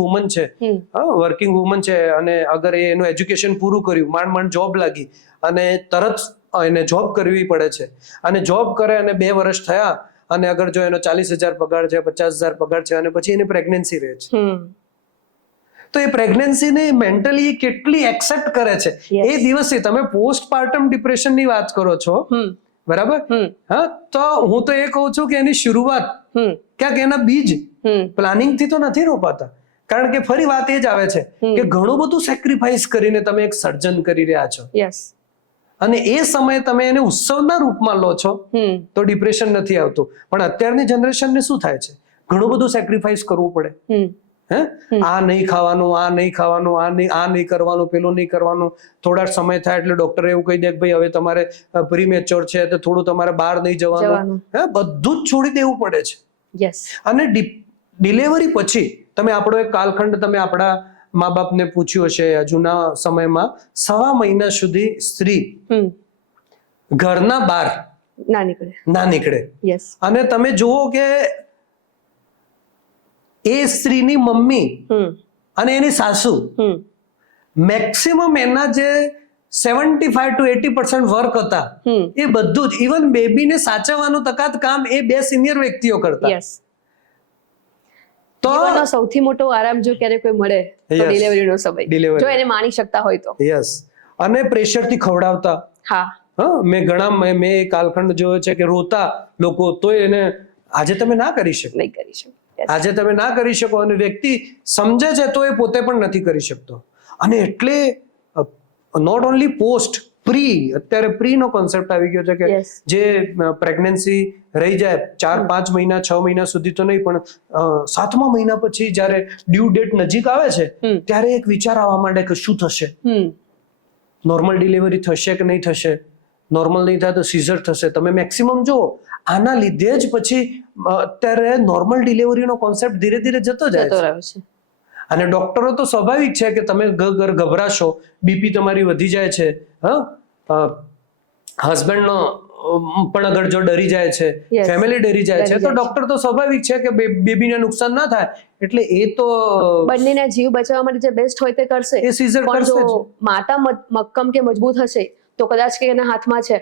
વુમન છે અને અગર એનું એજ્યુકેશન પૂરું કર્યું, માંડ જોબ લાગી અને તરત એને જોબ કરવી પડે છે અને જોબ કરે અને 2 વર્ષ થયા અને અગર જો એનો 40,000 પગાર છે, 50,000 પગાર છે અને પછી એની પ્રેગ્નન્સી રહે છે, તો એ પ્રેગ્નન્સીને મેન્ટલી કેટલી એક્સેપ્ટ કરે છે એ દિવસે. તમે પોસ્ટપાર્ટમ ડિપ્રેશનની વાત કરો છો, બરાબર? તો હું તો એ કહું છું કે એની શરૂઆત ક્યાંક એના બીજ પ્લાનિંગ થી તો નથી રોપાતા, કારણ કે ફરી વાત એ જ આવે છે કે ઘણું બધું સેક્રિફાઈસ કરીને તમે એક સર્જન કરી રહ્યા છો અને એ સમયે તમે એને ઉત્સવના રૂપમાં લો છો તો ડિપ્રેશન નથી આવતું. પણ અત્યારની જનરેશનને શું થાય છે, ઘણું બધું સેક્રિફાઈસ કરવું પડે. આ નહીં ખાવાનું, આ નહીં ખાવાનું, આ નહીં કરવાનું, પેલું નહીં કરવાનું. થોડા સમય થાય એટલે ડોક્ટર એવું કહી દે કે ભાઈ હવે તમારે પ્રીમેચ્યોર છે તો થોડું તમારે બહાર નહીં જવાનું. બધું જ છોડી દેવું પડે છે. અને ડિલિવરી પછી તમે આપણો એક કાલખંડ તમે આપણા મા બાપને પૂછ્યું હશે, જૂના સમયમાં 6 મહિના સુધી સ્ત્રી ઘરના બહાર ના નીકળે. અને તમે જુઓ કે એ સ્ત્રીની મમ્મી અને એની સાસુ મેક્સિમમ એના જે 75 to 80% વર્ક હતા એ બધું જ, ઇવન બેબીને સાચવવાનું તકાત કામ એ 2 સિનિયર વ્યક્તિઓ કરતા. તો સૌથી મોટો આરામ જો ક્યારે કોઈ મળે તો ડિલિવરીનો સમય, જો એને માણી શકતા હોય તો. અને પ્રેશરથી ખવડાવતા. મેં કાલખંડ જોયો છે કે રોતા લોકો તો એને આજે તમે ના કરી શકો, નહીં કરી શકો, આજે તમે ના કરી શકો અને વ્યક્તિ સમજે છે તો એ પોતે પણ નથી કરી શકતો. અને એટલે નોટ ઓનલી પોસ્ટ, પ્રી, અત્યારે પ્રી નો કોન્સેપ્ટ આવી ગયો છે કે જે પ્રેગ્નન્સી રહી જાય 4-5 મહિના 6 મહિના સુધી તો નહીં પણ 7મા મહિના પછી જયારે ડ્યુ ડેટ નજીક આવે છે ત્યારે એક વિચાર આવવા માંડે કે શું થશે, નોર્મલ ડિલિવરી થશે કે નહીં થશે, નોર્મલ નહીં થાય તો સીઝર થશે. તમે મેક્સિમમ જો આના લીધે જ પછી અત્યારે નોર્મલ ડિલિવરીનો કોન્સેપ્ટ ધીરે ધીરે જતો જાય છે. અને ડોક્ટરો તો સ્વાભાવિક છે કે તમે ગભરાશો, બીપી તમારી વધી જાય છે, હસબન્ડનો પણ અગર જો ડરી જાય છે, ફેમિલી ડરી જાય છે તો ડોક્ટર તો સ્વાભાવિક છે કે બેબીને નુકસાન ના થાય એટલે એ તો બંનેના જીવ બચાવવા માટે જે બેસ્ટ હોય તે કરશે. એ સીઝર કરશે. જો માતા મક્કમ કે મજબૂત હશે તો કદાચ કે એના હાથમાં છે,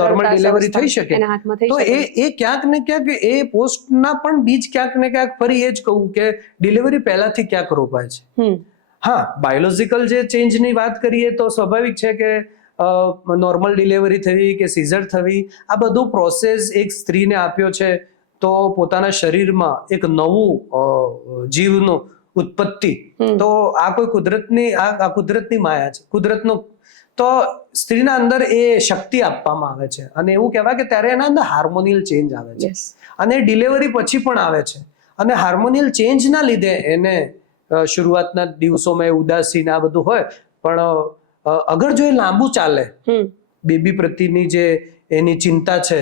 નોર્મલ ડિલિવરી થઈ શકે. એના હાથમાં થઈ શકે. તો એ ક્યાંક ને ક્યાંક એ પોસ્ટના પણ બીજ ક્યાંક ને ક્યાંક ફરી એ જ કહું કે ડિલિવરી પહેલાથી ક્યાંક રોપાય છે. હા, બાયોલોજિકલ જે ચેન્જની વાત કરીએ તો સ્વાભાવિક છે કે નોર્મલ ડિલિવરી થવી કે સીઝર થવી, આ બધું પ્રોસેસ એક સ્ત્રીને આપ્યો છે તો પોતાના શરીરમાં એક નવું જીવનું ઉત્પત્તિ, તો આ કોઈ કુદરતની માયા છે, કુદરતનો તો સ્ત્રીના અંદર એ શક્તિ આપવામાં આવે છે અને એવું કહેવાય કે ત્યારે એના અંદર હાર્મોનિયલ ચેન્જ આવે છે યસ અને ડિલિવરી પછી પણ આવે છે અને હાર્મોનિયલ ચેન્જના લીધે એને શરૂઆતના દિવસોમાં ઉદાસી ને આ બધું હોય પણ અગર જો એ લાંબુ ચાલે બેબી પ્રત્યેની જે એની ચિંતા છે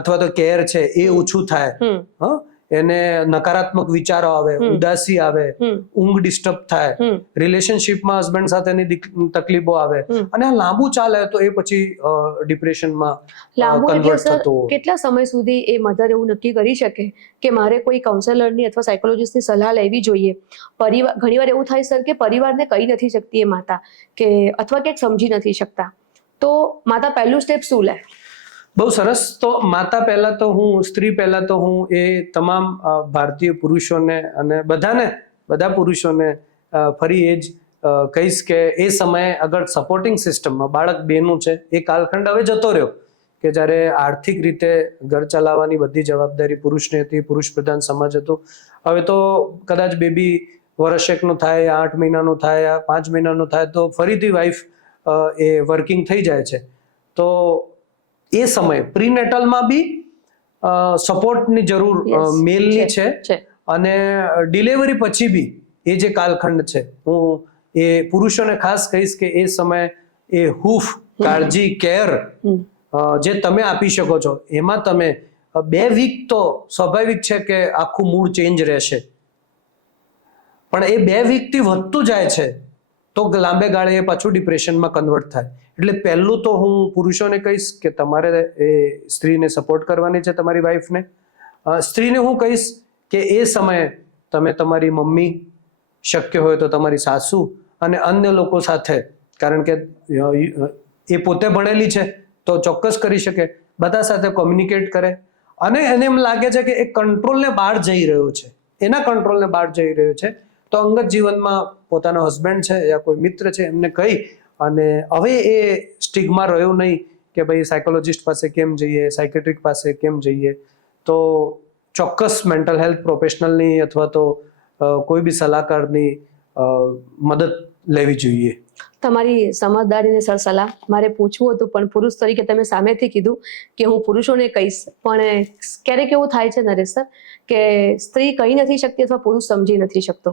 અથવા તો કેર છે એ ઓછું થાય એને નકારાત્મક વિચારો આવે ઉદાસી આવે ઊંઘ ડિસ્ટર્બ થાય રિલેશનશિપમાં હસબન્ડ સાથેની તકલીફો આવે અને આ લાંબુ ચાલે તો એ પછી ડિપ્રેશનમાં લાંબુ એટલે કન્વર્ટ સર થતું કેટલા સમય સુધી એ મધર એવું નક્કી કરી શકે કે મારે કોઈ કાઉન્સેલરની અથવા સાયકોલોજિસ્ટની સલાહ લેવી જોઈએ? પરિવાર ઘણીવાર એવું થાય સર કે પરિવારને કહી નથી શકતી એ માતા કે અથવા કે સમજી નથી શકતા, તો માતા પહેલું સ્ટેપ શું લે? બહુ સરસ. તો માતા પહેલા તો સ્ત્રી પહેલા તો હું એ તમામ ભારતીય પુરુષોને અને બધા પુરુષોને ફરી એ જ કહીશ કે એ સમયે અગર સપોર્ટિંગ સિસ્ટમમાં બાળક બેનું છે એ કાલખંડ હવે જતો રહ્યો કે જ્યારે આર્થિક રીતે ઘર ચલાવવાની બધી જવાબદારી પુરુષની હતી, પુરુષ પ્રધાન સમાજ હતો. હવે તો કદાચ બેબી વર્ષેકનું થાય, 8 મહિનાનું થાય, 5 મહિનાનું થાય તો ફરીથી વાઈફ એ વર્કિંગ થઈ જાય છે. તો એ સમયે પ્રીનેટલમાં બી સપોર્ટની જરૂર મેલની છે અને ડિલિવરી પછી બી એ જે કાલખંડ છે હું એ પુરુષોને ખાસ કહીશ કે એ સમયે એ હૂફ કાળજી કેર જે તમે આપી શકો છો એમાં તમે 2 વીક તો સ્વાભાવિક છે કે આખું મૂડ ચેન્જ રહેશે, પણ એ 2 વીકથી વધતું જાય છે તો લાંબે ગાળે એ પાછું ડિપ્રેશનમાં કન્વર્ટ થાય. એટલે પહેલું તો હું પુરુષોને કહીશ કે તમારે એ સ્ત્રીને સપોર્ટ કરવાની છે, તમારી વાઈફને. સ્ત્રીને હું કહીશ કે એ સમયે તમે તમારી મમ્મી, શક્ય હોય તો તમારી સાસુ અને અન્ય લોકો સાથે, કારણ કે એ પોતે ભણેલી છે તો ચોક્કસ કરી શકે, બધા સાથે કોમ્યુનિકેટ કરે અને એને એમ લાગે છે કે એ કંટ્રોલને બહાર જઈ રહ્યો છે, એના કંટ્રોલને બહાર જઈ રહ્યો છે તો અંગત જીવનમાં પોતાનો હસબન્ડ છે યા કોઈ મિત્ર છે એમને કહી અને હવે એ સ્ટિગ્મા રહ્યો નહીં કે ભાઈ સાયકોલોજિસ્ટ પાસે કેમ જઈએ, સાયકેટ્રિક પાસે કેમ જઈએ. તો ચોક્કસ મેન્ટલ હેલ્થ પ્રોફેશનલની અથવા તો કોઈ બી સલાહકારની મદદ લેવી જોઈએ. તમારી સમજદારીને સર સલાહ મારે પૂછવું હતું પણ પુરુષ તરીકે તમે સામેથી કીધું કે હું પુરુષોને કહીશ, પણ ક્યારેક એવું થાય છે નરેશ સર કે સ્ત્રી કહી નથી શકતી અથવા પુરુષ સમજી નથી શકતો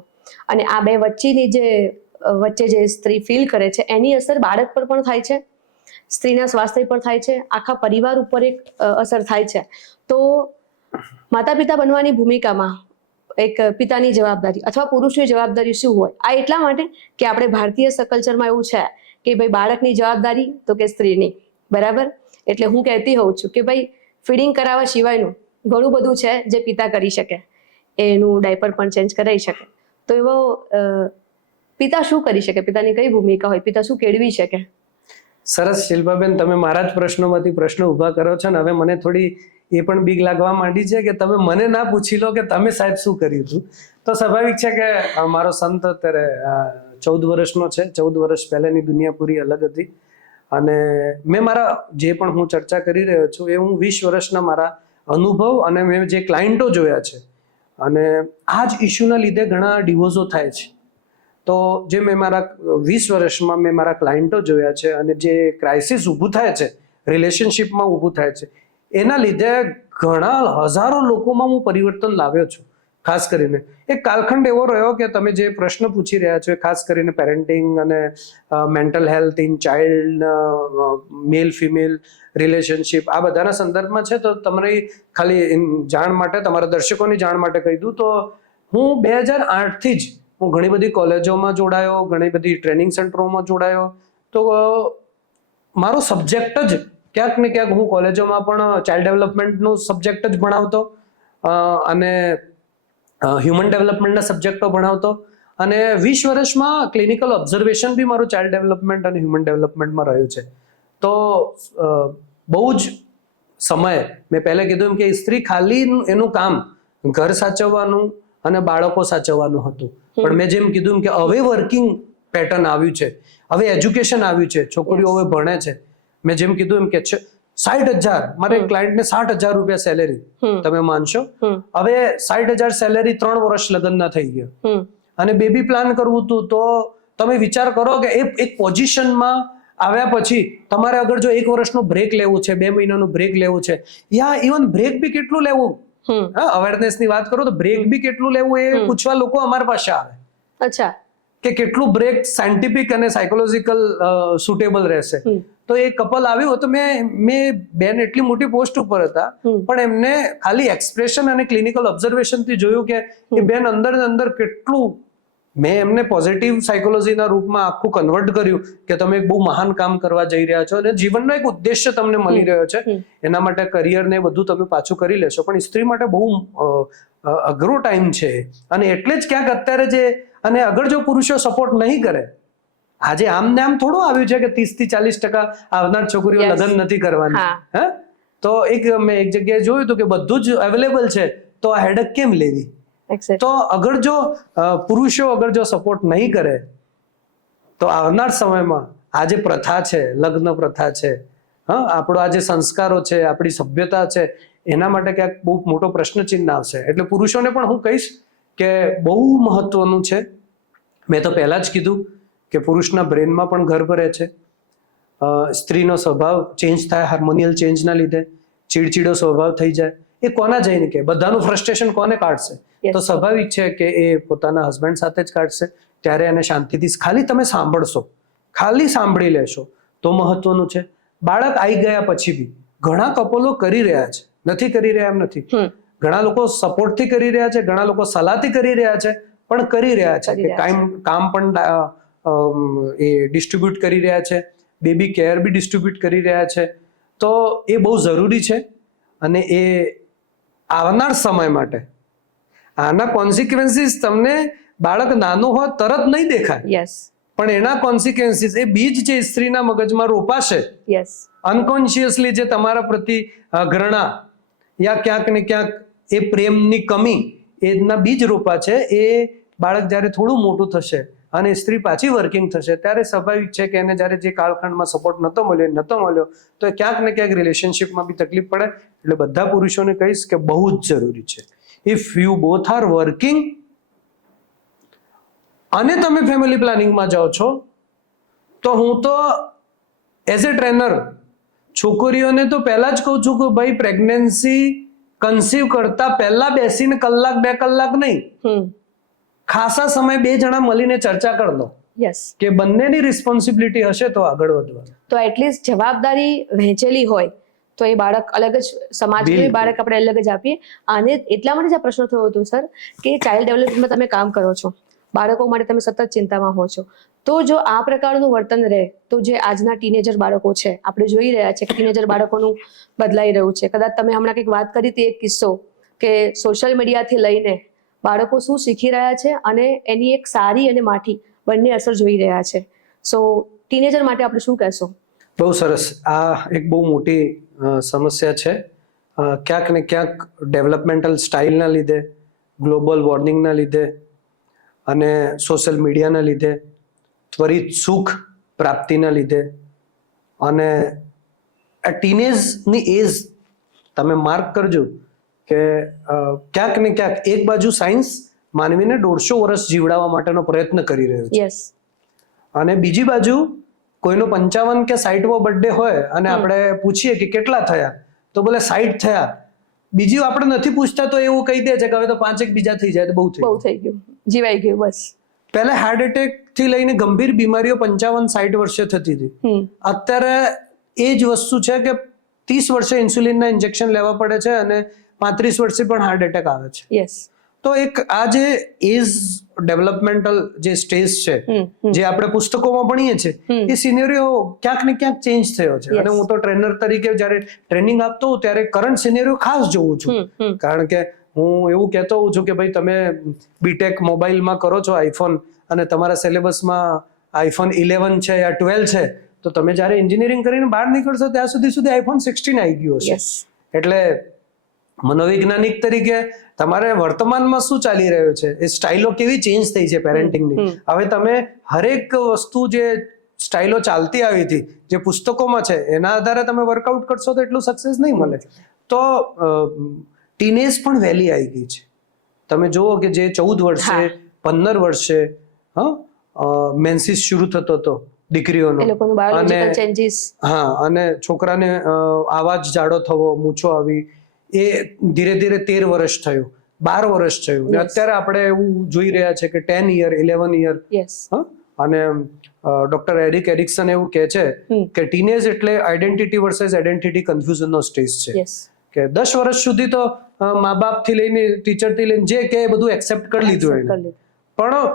અને આ બે વચ્ચે જે સ્ત્રી ફીલ કરે છે એની અસર બાળક પર પણ થાય છે, સ્ત્રીના સ્વાસ્થ્ય પર થાય છે, આખા પરિવાર ઉપર એક અસર થાય છે. તો માતા પિતા બનવાની ભૂમિકામાં એક પિતાની જવાબદારી અથવા પુરુષની જવાબદારી શું હોય? આ એટલા માટે કે આપણે ભારતીય કલ્ચરમાં એવું છે કે ભાઈ બાળકની જવાબદારી તો કે સ્ત્રીની, બરાબર? એટલે હું કહેતી હોઉં છું કે ભાઈ ફીડિંગ કરાવવા સિવાયનું ઘણું બધું છે જે પિતા કરી શકે, એનું ડાયપર પણ ચેન્જ કરાવી શકે. તો એવો પિતા શું કરી શકે? પિતાની કઈ ભૂમિકા હોય? પિતા શું કેળવી શકે? સરસ શિલ્પાબેન, તમે મારા જ પ્રશ્નોમાંથી પ્રશ્ન ઊભા કરો છો ને હવે મને થોડી એ પણ બીક લાગવા માંડી છે કે તમે મને ના પૂછી લો કે તમે સાહેબ શું કર્યું હતું. તો સ્વાભાવિક છે કે મારો સંત અત્યારે 14 વર્ષનો છે, 14 વર્ષ પહેલાની દુનિયા પૂરી અલગ હતી અને મેં મારા જે પણ હું ચર્ચા કરી રહ્યો છું એ હું 20 વર્ષના મારા અનુભવ અને મેં જે ક્લાયન્ટો જોયા છે અને આ જ ઇસ્યુના લીધે ઘણા ડિવોર્સો થાય છે. તો જે મેં મારા 20 વર્ષમાં મેં મારા ક્લાયન્ટો જોયા છે અને જે ક્રાઇસિસ ઊભું થાય છે, રિલેશનશિપમાં ઊભું થાય છે, એના લીધે ઘણા હજારો લોકોમાં હું પરિવર્તન લાવ્યો છું. ખાસ કરીને એક કાલખંડ એવો રહ્યો કે તમે જે પ્રશ્ન પૂછી રહ્યા છો ખાસ કરીને પેરેન્ટિંગ અને mental health in child, male female relationship આ બધાના સંદર્ભમાં છે. તો તમારી ખાલી જાણ માટે, તમારા દર્શકોની જાણ માટે કહી દઉં તો હું 2008થી જ હું ઘણી બધી કોલેજોમાં જોડાયો, ઘણી બધી ટ્રેનિંગ સેન્ટરોમાં જોડાયો. તો મારો સબ્જેક્ટ જ ક્યાંક ને ક્યાંક હું કોલેજોમાં પણ ચાઇલ્ડ ડેવલપમેન્ટનો સબ્જેક્ટ જ ભણાવતો અને હ્યુમન ડેવલપમેન્ટના સબ્જેક્ટો ભણાવતો અને 20 વર્ષમાં ક્લિનિકલ ઓબ્ઝર્વેશન બી મારું ચાઇલ્ડ ડેવલપમેન્ટ અને હ્યુમન ડેવલપમેન્ટમાં રહ્યું છે. તો બહુ જ સમય મેં પહેલાં કીધું એમ કે સ્ત્રી ખાલી એનું કામ ઘર સાચવવાનું અને બાળકો સાચવવાનું હતું, પણ મેં જેમ કીધું કે હવે વર્કિંગ પેટર્ન આવ્યું છે, હવે એજ્યુકેશન આવ્યું છે, છોકરીઓ હવે ભણે છે. મેં જેમ કીધું એમ કે 60,000 મારે ક્લાયન્ટને 60,000 રૂપિયા સેલેરી, તમે માનશો? હવે 60,000 સેલેરી 3 વર્ષ લગ્નના થઈ ગયા અને બેબી પ્લાન કરવું હતું તો તમે વિચાર કરો કે એક પોઝિશનમાં આવ્યા પછી તમારે અગર જો 1 વર્ષનો બ્રેક લેવું છે, 2 મહિનાનું બ્રેક લેવું છે, યા ઇવન બ્રેક બી કેટલું લેવું, અવેરનેસ ની વાત કરો તો બ્રેક બી કેટલું લેવું એ પૂછવા લોકો અમારી પાસે આવે. અચ્છા. કે કેટલું બ્રેક સાયન્ટિફિક અને સાયકોલોજીકલ સુટેબલ રહેશે. તો એ કપલ આવ્યું તો મેં બેન એટલી મોટી પોસ્ટ ઉપર હતા, પણ એમને ખાલી એક્સપ્રેશન અને ક્લિનિકલ ઓબ્ઝર્વેશન થી જોયું કે એ બેન અંદર ને અંદર કેટલું, મેં એમને પોઝિટિવ સાયકોલોજીના રૂપમાં આખું કન્વર્ટ કર્યું કે તમે એક બહુ મહાન કામ કરવા જઈ રહ્યા છો અને જીવનનો એક ઉદ્દેશ્ય તમને મળી રહ્યો છે, એના માટે કરિયર ને બધું તમે પાછું કરી લેશો. પણ સ્ત્રી માટે બહુ અઘરો ટાઈમ છે અને એટલે જ ક્યાંક અત્યારે જે, અને અગર જો પુરુષો સપોર્ટ નહીં કરે, આજે આમ ને આમ થોડું આવ્યું છે કે 30 થી 40% આવનાર છોકરીઓ લગ્ન નથી કરવાની, હે? તો મેં એક જગ્યાએ જોયું હતું કે બધું જ અવેલેબલ છે, તો આ હેડક કેમ લેવી? તો અગર જો પુરુષો અગર જો સપોર્ટ નહીં કરે તો આવનાર સમયમાં આ જે પ્રથા છે, લગ્ન પ્રથા છે, આપણો આ જે સંસ્કારો છે, આપણી સભ્યતા છે, એના માટે ક્યાંક બહુ મોટો પ્રશ્ન ચિહ્ન આવશે. એટલે પુરુષોને પણ હું કહીશ કે બહુ મહત્વનું છે. મેં તો પહેલા જ કીધું કે પુરુષના બ્રેનમાં પણ ગર્ભ રહે છે, સ્ત્રીનો સ્વભાવ ચેન્જ થાય હાર્મોનિયલ ચેન્જના લીધે, ચીડચીડો સ્વભાવ થઈ જાય, એ કોના જઈને કે બધાનું ફ્રસ્ટ્રેશન કોને કાઢશે? તો સ્વાભાવિક છે કે એ પોતાના હસબન્ડ સાથે જ કાઢશે. ત્યારે એને શાંતિથી ખાલી તમે સાંભળશો, ખાલી સાંભળી લેશો તો મહત્વનું છે. બાળક આવી ગયા પછી બી ઘણા કપલો કરી રહ્યા છે, નથી કરી રહ્યા એમ નથી, ઘણા લોકો સપોર્ટથી કરી રહ્યા છે, ઘણા લોકો સલાહથી કરી રહ્યા છે, પણ કરી રહ્યા છે કે કામ પણ એ ડિસ્ટ્રીબ્યુટ કરી રહ્યા છે, બેબી કેર બી ડિસ્ટ્રીબ્યુટ કરી રહ્યા છે. તો એ બહુ જરૂરી છે અને એ આવનાર સમય માટે આના કોન્સિક્વન્સીસ તમને બાળક નાનું હોય તરત નહીં દેખાય, પણ એના કોન્સિક્વન્સીસ, એ બીજ જે સ્ત્રીના મગજમાં રોપાશે અનકોન્શિયસલી, જે તમારા પ્રતિ ઘૃણા યા ક્યાંક ને ક્યાંક એ પ્રેમની કમી, એના બીજ રોપા છે, એ બાળક જ્યારે થોડું મોટું થશે અને સ્ત્રી પાછી વર્કિંગ થશે ત્યારે સ્વાભાવિક છે કે એને જ્યારે જે કાળખંડમાં સપોર્ટ નતો મળ્યો તો ક્યાંક ને ક્યાંક રિલેશનશિપમાં બી તકલીફ પડે. એટલે બધા પુરુષોને કહીશ કે બહુ જ જરૂરી છે, if you both are working અને તમે ફેમિલી પ્લાનિંગમાં જાઓ છો, તો હું તો એઝ એ ટ્રેનર છોકરીઓને તો પહેલા જ કહું છું કે ભાઈ પ્રેગ્નન્સી કન્સીવ કરતા પહેલા બેસીને 1-2 કલાક નહીં, ખાસા સમય 2 જણા મળીને ચર્ચા કરી લો કે બંનેની રિસ્પોન્સિબિલિટી હશે તો આગળ વધવાનું. તો એટલીસ્ટ જવાબદારી વહેંચેલી હોય તો એ બાળક અલગ જ, સમાજનું બાળક આપણે અલગ જ આપીએ. અને એટલા માટે જ આ પ્રશ્ન થયો હતો સર કે ચાઇલ્ડ ડેવલપમેન્ટમાં તમે કામ કરો છો, બાળકો માટે તમે સતત ચિંતામાં હો છો, તો જો આ પ્રકારનું વર્તન રહે તો જે આજના ટીનેજર બાળકો છે, આપણે જોઈ રહ્યા છે કે ટીનેજર બાળકોનું બદલાઈ રહ્યું છે. કદાચ તમે હમણાં કંઈક વાત કરી હતી એક કિસ્સો કે સોશિયલ મીડિયાથી લઈને બાળકો શું શીખી રહ્યા છે અને એની એક સારી અને માઠી બંને અસર જોઈ રહ્યા છે. સો ટીનેજર માટે આપણે શું કહેશો? બહુ સરસ. આ એક બહુ મોટી સમસ્યા છે. ક્યાંક ને ક્યાંક ડેવલપમેન્ટલ સ્ટાઇલના લીધે, ગ્લોબલ વોર્મિંગના લીધે અને સોશિયલ મીડિયાના લીધે, ત્વરિત સુખ પ્રાપ્તિના લીધે અને આ ટીનેજની એજ તમે માર્ક કરજો કે ક્યાંક ને ક્યાંક એક બાજુ સાયન્સ માનવીને 150 વર્ષ જીવડાવવા માટેનો પ્રયત્ન કરી રહ્યો છે અને બીજી બાજુ કોઈનો 55 કે 60મો બર્થડે હોય અને આપણે પૂછીએ કે કેટલા થયા, તો બોલે 60 થયા. બીજી આપણે નથી પૂછતા તો એવું કહી દે છે કે હવે તો 5 બીજા થઈ જાય તો બહુ થઈ ગયું, જીવાઈ ગયું બસ. પહેલા હાર્ટ એટેક થી લઈને ગંભીર બીમારીઓ 55-60 વર્ષે થતી હતી. અત્યારે એ જ વસ્તુ છે કે 30 વર્ષે ઇન્સ્યુલિનના ઇન્જેક્શન લેવા પડે છે અને 35 વર્ષે પણ હાર્ટ એટેક આવે છે. તો એક આ જે એજ ડેવલપમેન્ટલ જે સ્ટેજ છે, જે આપણે પુસ્તકોમાં ભણીએ છીએ, એ સિનેરિયો ક્યાંક ને ક્યાંક ચેન્જ થયો છે. અને હું તો ટ્રેનર તરીકે જ્યારે ટ્રેનિંગ આપતો હોઉં ત્યારે કરંટ સિનેરિયો ખાસ જોઉં છું, કારણ કે હું એવું કહેતો હોઉં છું કે ભાઈ તમે બીટેક મોબાઈલમાં કરો છો આઈફોન અને તમારા સિલેબસમાં આઈફોન 11 છે યા 12 છે, તો તમે જ્યારે એન્જિનિયરિંગ કરીને બહાર નીકળશો ત્યાં સુધી આઈફોન 16 આવી ગયો હશે. એટલે મનોવૈજ્ઞાનિક તરીકે તમારે વર્તમાનમાં શું ચાલી રહ્યું છે, એ સ્ટાઇલો કેવી ચેન્જ થઈ છે પેરેન્ટિંગની. હવે તમે હરેક વસ્તુ જે સ્ટાઇલો ચાલતી આવી હતી જે પુસ્તકોમાં છે એના આધારે તમે વર્કઆઉટ કરશો તો એટલું સક્સેસ નહીં મળે. તો ટીનેજ પણ વહેલી આવી ગઈ છે. તમે જુઓ કે જે 14 વર્ષે 15 વર્ષે મેન્સિસ શરૂ થતો હતો, દીકરીઓનો એ લોકોનું બાયોલોજિકલ ચેન્જીસ. હા, અને છોકરાને આવાજ જાડો થવો, મૂછો આવી, એ ધીરે ધીરે 13 વર્ષ થયું, 12 વર્ષ થયું, અને અત્યારે આપણે એવું જોઈ રહ્યા છે કે 10 યર, 11 યર. યસ. અને ડોક્ટર એરિક એરિક્સન એવું કહે છે કે ટીનેજ એટલે આઈડેન્ટિટી વર્સેસ આઈડેન્ટિટી કન્ફ્યુઝનનો સ્ટેજ છે. યસ. કે 10 વર્ષ સુધી તો મા બાપ થી લઈને ટીચર થી લઈને જે કે એ બધું એક્સેપ્ટ કરી લીધું એને, પણ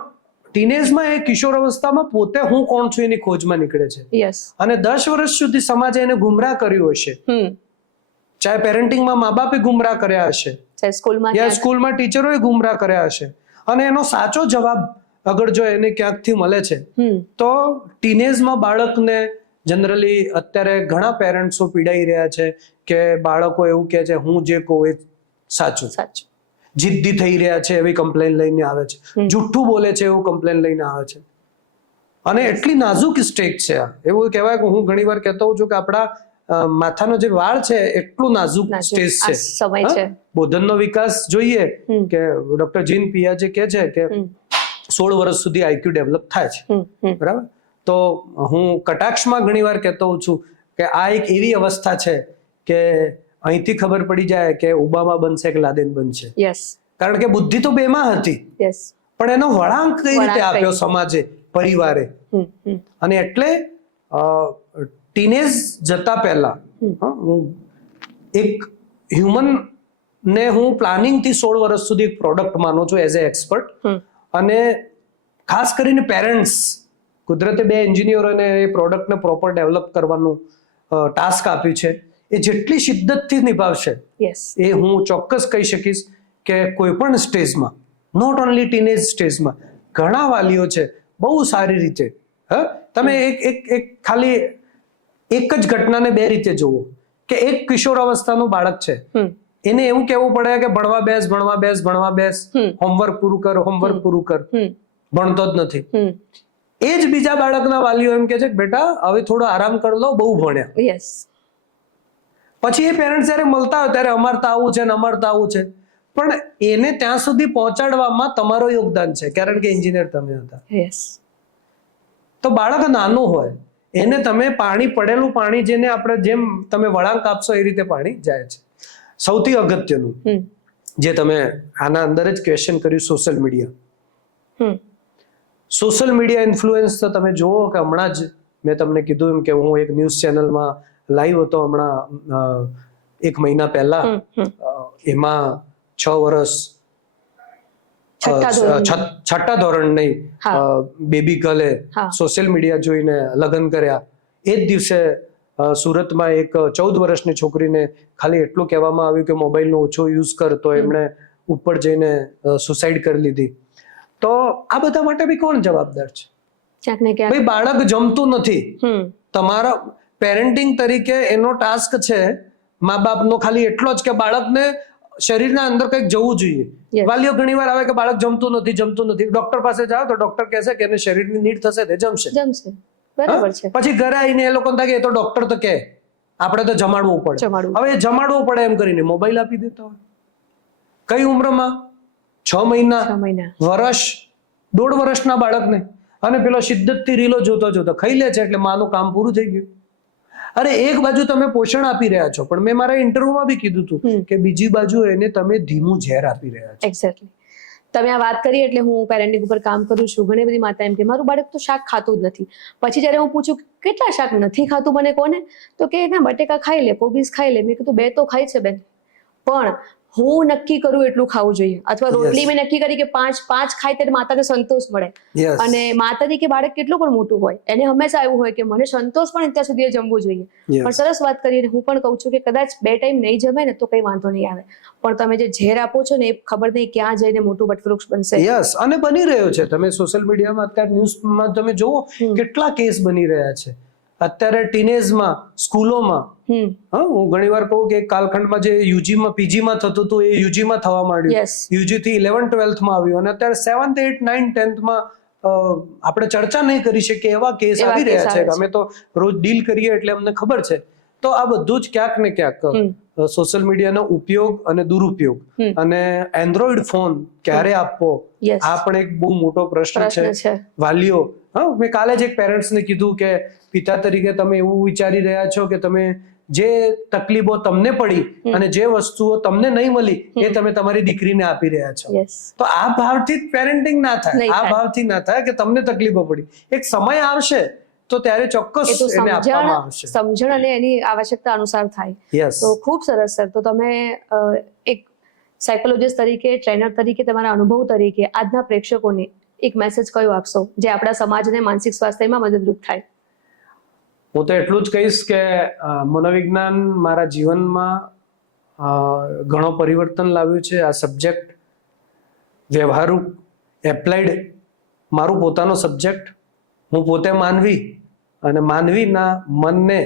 ટીનેજમાં એ કિશોર અવસ્થામાં પોતે હું કોણ છું એની ખોજમાં નીકળે છે. યસ. અને 10 વર્ષ સુધી સમાજે એને ગુમરાહ કર્યું હશે, ચાહે પેરેન્ટિંગમાં મા બાપે ગુમરાહ કર્યા હશે, ચાહે સ્કૂલમાં યા સ્કૂલમાં ટીચરોએ ગુમરાહ કર્યા હશે, અને એનો સાચો જવાબ અગર જો એને ક્યાંકથી મળે છે તો ટીનેજમાં બાળકને જનરલી અત્યારે ઘણા પેરેન્ટ્સો પીડાઈ રહ્યા છે કે બાળકો એવું કહે છે હું જે કહું એ સાચું, જિદ્દી થઈ રહ્યા છે એવી કમ્પ્લેન લઈને આવે છે, જુઠ્ઠું બોલે છે એવું કમ્પ્લેન લઈને આવે છે. અને એટલી નાજુક સ્ટેજ છે આ. એવું કહેવાય કે હું ઘણી વાર કહેતો હોઉં છું કે આપણા માથાનો જે વાળ છે એટલું નાજુક સ્ટેજ છે. બોધનનો વિકાસ જોઈએ કે ડોક્ટર જીન પિયાજે કહે છે કે 16 વર્ષ સુધી આઈક્યુ ડેવલપ થાય છે, બરાબર? તો હું કટાક્ષમાં ઘણી વાર કહેતો હોઉં છું કે આ એક એવી અવસ્થા છે કે અહીંથી ખબર પડી જાય કે ઓબામા બનશે કે લાદેન બનશે. કારણ કે બુદ્ધિ તો બેમાં હતી, પણ એનો વળાંક કઈ રીતે આપ્યો સમાજે, પરિવારે. અને એટલે ટીનેજ જતા પહેલા એક હ્યુમન ને હું પ્લાનિંગ થી 16 વર્ષ સુધી એક પ્રોડક્ટ માનું છું એઝ એ એક્સપર્ટ. અને ખાસ કરીને પેરેન્ટ્સ, કુદરતે 2 એન્જિનિયરોને એ પ્રોડક્ટને પ્રોપર ડેવલપ કરવાનું ટાસ્ક આપ્યું છે, એ જેટલી શિદ્દતથી નિભાવશે એ હું ચોક્કસ કહી શકીશ કે કોઈ પણ સ્ટેજમાં, નોટ ઓનલી ટીનેજ સ્ટેજમાં, ઘણા વાલીઓ છે બહુ સારી રીતે. તમે એક ખાલી એક જ ઘટનાને 2 રીતે જુઓ કે એક કિશોર અવસ્થાનું બાળક છે, એને એવું કહેવું પડે કે ભણવા બેસ, ભણવા બેસ, ભણવા બેસ, હોમવર્ક પૂરું કર, હોમવર્ક પૂરું કર, ભણતો જ નથી. એ જ બીજા બાળકના વાલીઓ એમ કે છે કે બેટા હવે થોડો આરામ કરી લો, બહુ ભણ્યા. પછી એ પેરેન્ટ્સ જયારે મળતા હોય ત્યારે અમારે તો આવું છે ને અમારે તો આવું છે, પણ એને ત્યાં સુધી પહોંચાડવામાં તમારો યોગદાન છે, કારણ કે એન્જિનિયર તમે હતા. તો બાળક નાનું હોય એને તમે પાણી, પડેલું પાણી જેને આપણે જેમ તમે વળાંક આપશો એ રીતે પાણી જાય છે. સૌથી અગત્યનું જે તમે આના અંદર જ ક્વેશ્ચન કર્યું, social media. Social media influence તો તમે જુઓ કે હમણાં જ મેં તમને કીધું એમ કે હું એક ન્યૂઝ ચેનલમાં લાઈવ હતો હમણાં 1 મહિના પહેલા. એમાં 6 વર્ષ છઠ્ઠા ધોરણ નહીં બેબી ગર્લે સોશિયલ મીડિયા જોઈને લગ્ન કર્યા. એ જ દિવસે સુરતમાં એક 14 વર્ષની છોકરીને ખાલી એટલું કહેવામાં આવ્યું કે મોબાઈલનો ઓછો યુઝ કર, તો એમણે ઉપર જઈને સુસાઇડ કરી લીધી. તો આ બધા માટે બી કોણ જવાબદાર છે? ભાઈ બાળક જમતું નથી, તમારા પેરેન્ટિંગ તરીકે એનો ટાસ્ક છે મા બાપનો ખાલી એટલો જ કે બાળકને શરીરના અંદર કંઈક જવું જોઈએ. વાલીઓ ઘણી વાર આવે કે બાળક જમતું નથી. ડોક્ટર પાસે જાઓ તો ડોક્ટર કહેશે કે એને શરીરની નીડ થશે તે જમશે. બરાબર છે. પછી ઘરે આવીને એ લોકો એ તો ડોક્ટર તો કે આપણે તો જમાડવું પડે. હવે જમાડવું પડે એમ કરીને મોબાઈલ આપી દેતા હોય. કઈ ઉંમરમાં? 6 મહિના, વર્ષ, 1.5 વર્ષના બાળકને. અને પેલો શિદ્દતથી રીલો જોતો ખાઈ લે છે એટલે માનું કામ પૂરું થઈ ગયું. અરે એક બાજુ તમે પોષણ આપી રહ્યા છો, પણ મેં મારા ઇન્ટરવ્યુમાં બી કીધું હતું કે બીજી બાજુ એને તમે ધીમું ઝેર આપી રહ્યા છો. એક્ઝેક્ટલી. તમે આ વાત કરી એટલે હું પેરેન્ટિંગ ઉપર કામ કરું છું. ઘણી બધી માતા એમ કે મારું બાળક તો શાક ખાતું જ નથી. પછી જ્યારે હું પૂછું કેટલા શાક નથી ખાતું મને કોને, તો કે ના બટેકા ખાઈ લે, કોબીજ ખાઈ લે. મેં કીધું 2 તો ખાય છે બેન, પણ હું નક્કી કરું એટલું ખાવું જોઈએ. અથવા રોટલી મેં નક્કી કરી કે 5 ખાય ત્યારે માતાને સંતોષ મળે. અને માતા તરીકે બાળક કેટલું પણ મોટું હોય એને હંમેશા એવું હોય કે મને સંતોષ પણ ત્યાં સુધી જમવું જોઈએ. પણ સરસ વાત કરી. હું પણ કહું છું કે કદાચ 2 ટાઈમ નહીં જમે ને તો કઈ વાંધો નહીં આવે, પણ તમે જે ઝેર આપો છો ને એ ખબર નહીં ક્યાં જઈને મોટું વટવૃક્ષ બનશે. યસ, અને બની રહ્યો છે. તમે સોશિયલ મીડિયામાં અત્યારે ન્યૂઝમાં તમે જુઓ કેટલા કેસ બની રહ્યા છે અત્યારે ટીનેજમાં, સ્કૂલોમાં. હું ઘણી વાર કહું કે કાલખંડમાં જે યુજીમાં પીજીમાં થતું હતું એ યુજીમાં થવા માંડ્યું, યુજી થી 11th 12th માં આવ્યું, અને અત્યારે 7th 8th 9th 10th માં આપણે ચર્ચા નહીં કરી શકીએ એવા કેસ આવી રહ્યા છે. અમે તો રોજ ડીલ કરીએ એટલે અમને ખબર છે તો આ બધું જ ક્યાંક ને ક્યાંક સોશિયલ મીડિયાનો ઉપયોગ અને દુરુપયોગ અને એન્ડ્રોઈડ ફોન ક્યારે આપવો Yes. આ પણ એક બહુ મોટો પ્રશ્ન પ્રશ્ન છે છે. વાલીઓ. હા, મેં કાલે જ એક પેરેન્ટ્સને કીધું કે પિતા તરીકે તમે એવું વિચારી રહ્યા છો કે તમે જે તકલીફો તમને પડી અને જે વસ્તુઓ તમને નહીં મળી એ તમે તમારી દીકરીને આપી રહ્યા છો. યસ, તો આ ભાવથી પેરેન્ટિંગ ના થાય, નહીં આ થાય. ભાવથી ના થાય કે તમને તકલીફો પડી. એક સમય આવશે તો ત્યારે એ ચોક્કસ તો એને આપવામાં આવશે. સમજણ અને એની આવશ્યકતા અનુસાર થાય. યસ, તો ખૂબ સરસ સર. તો તમે એક સાયકોલોજીસ્ટ તરીકે, ટ્રેનર તરીકે, તમારા અનુભવ તરીકે આજના પ્રેક્ષકોને એક મેસેજ કયો આપશો જે આપણા સમાજને માનસિક સ્વાસ્થ્યમાં મદદરૂપ થાય? હું તો એટલું જ કહીશ કે મનોવિજ્ઞાન મારા જીવનમાં ઘણો પરિવર્તન લાવ્યું છે. આ સબ્જેક્ટ વ્યવહારુ, એપ્લાઇડ, મારું પોતાનો સબ્જેક્ટ. હું પોતે માનવી અને માનવીના મનને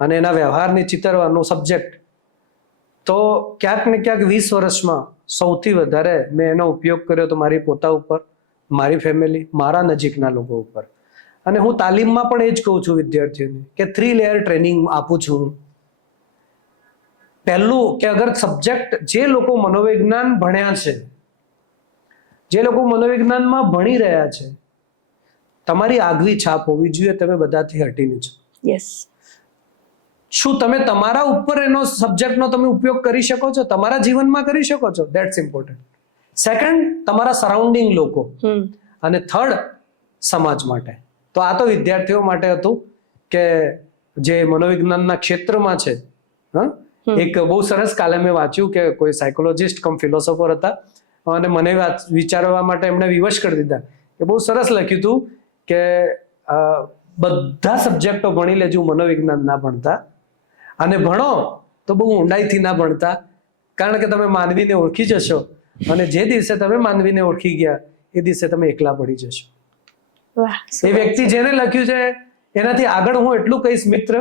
અને એના વ્યવહારને ચિતરવાનો સબ્જેક્ટ. તો ક્યાંક ને ક્યાંક 20 વર્ષમાં સૌથી વધારે મેં એનો ઉપયોગ કર્યો તો મારી પોતા ઉપર, મારી ફેમિલી, મારા નજીકના લોકો ઉપર. અને હું તાલીમમાં પણ એ જ કહું છું વિદ્યાર્થીઓને કે 3 લેયર ટ્રેનિંગ આપું છું. પહેલું કે અગર સબ્જેક્ટ જે લોકો મનોવિજ્ઞાન ભણ્યા છે, જે લોકો મનોવિજ્ઞાનમાં ભણી રહ્યા છે, તમારી આગવી છાપ હોવી જોઈએ તમે બધાથી હટીને છો. યસ, શું તમે તમારા ઉપર એનો સબ્જેક્ટનો તમે ઉપયોગ કરી શકો છો, તમારા જીવનમાં કરી શકો છો? That's important. સેકન્ડ, તમારા સરાઉન્ડિંગ લોકો. અને થર્ડ, સમાજ માટે. તો આ તો વિદ્યાર્થીઓ માટે હતું કે જે મનોવિજ્ઞાનના ક્ષેત્રમાં છે. એક બહુ સરસ કાલે મેં વાંચ્યું કે કોઈ સાયકોલોજીસ્ટ કમ ફિલોસોફર હતા અને મને વિચારવા માટે એમણે વિવશ કરી દીધા કે બહુ સરસ લખ્યું હતું કે બધા સબ્જેક્ટો ભણી લેજો, મનોવિજ્ઞાન ના ભણતા, અને ભણો તો બહુ ઊંડાઈથી ના ભણતા, કારણ કે તમે માનવીને ઓળખી જશો અને જે દિવસે તમે માનવીને ઓળખી ગયા એ દિવસે તમે એકલા પડી જશો. વાહ. એ વ્યક્તિ જેને લખ્યું છે એનાથી આગળ હું એટલું કહીશ મિત્ર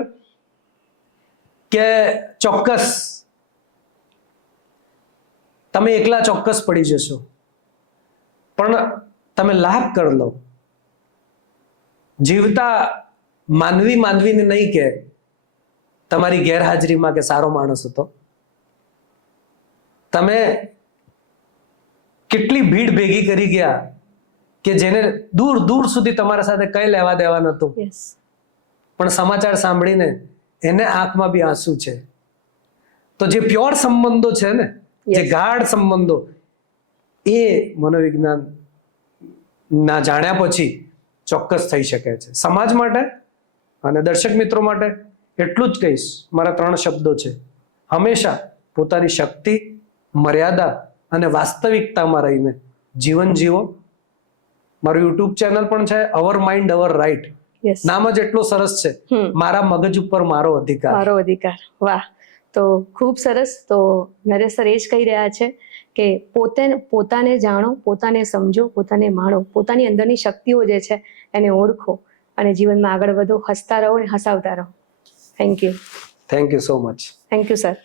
કે ચોક્કસ તમે એકલા ચોક્કસ પડી જશો, પણ તમે લાભ કરી લો. જીવતા માનવીને નહીં કે તમારી ગેરહાજરીમાં કે સારો માણસ હતો. તમે કેટલી ભીડ ભેગી કરી ગયા કે જેને દૂર દૂર સુધી તમારા સાથે કઈ લેવા દેવા નતું, યસ, પણ સમાચાર સાંભળીને એને આંખમાં બી આંસુ છે. તો જે પ્યોર સંબંધો છે ને, જે ગાઢ સંબંધો, એ મનોવિજ્ઞાન ના જાણ્યા પછી ચોક્કસ થઈ શકે છે. સમાજ માટે અને દર્શક મિત્રો માટે એટલું જ કહીશ, મારા 3 શબ્દો છે. હંમેશા પોતાની શક્તિ, મર્યાદા અને વાસ્તવિકતામાં રહીને જીવન જીવો. મારું યુટ્યુબ ચેનલ પણ છે, અવર માઇન્ડ અવર રાઈટ. યસ, નામ જ એટલું સરસ છે, મારા મગજ ઉપર મારો અધિકાર. મારો અધિકાર. વાહ. તો ખૂબ સરસ. તો નરેશ સર એ જ કહી રહ્યા છે કે પોતાને જાણો, પોતાને સમજો, પોતાને માણો, પોતાની અંદરની શક્તિઓ જે છે એને ઓળખો અને જીવનમાં આગળ વધો. હસતા રહો અને હસાવતા રહો. Thank you. Thank you so much. Thank you sir.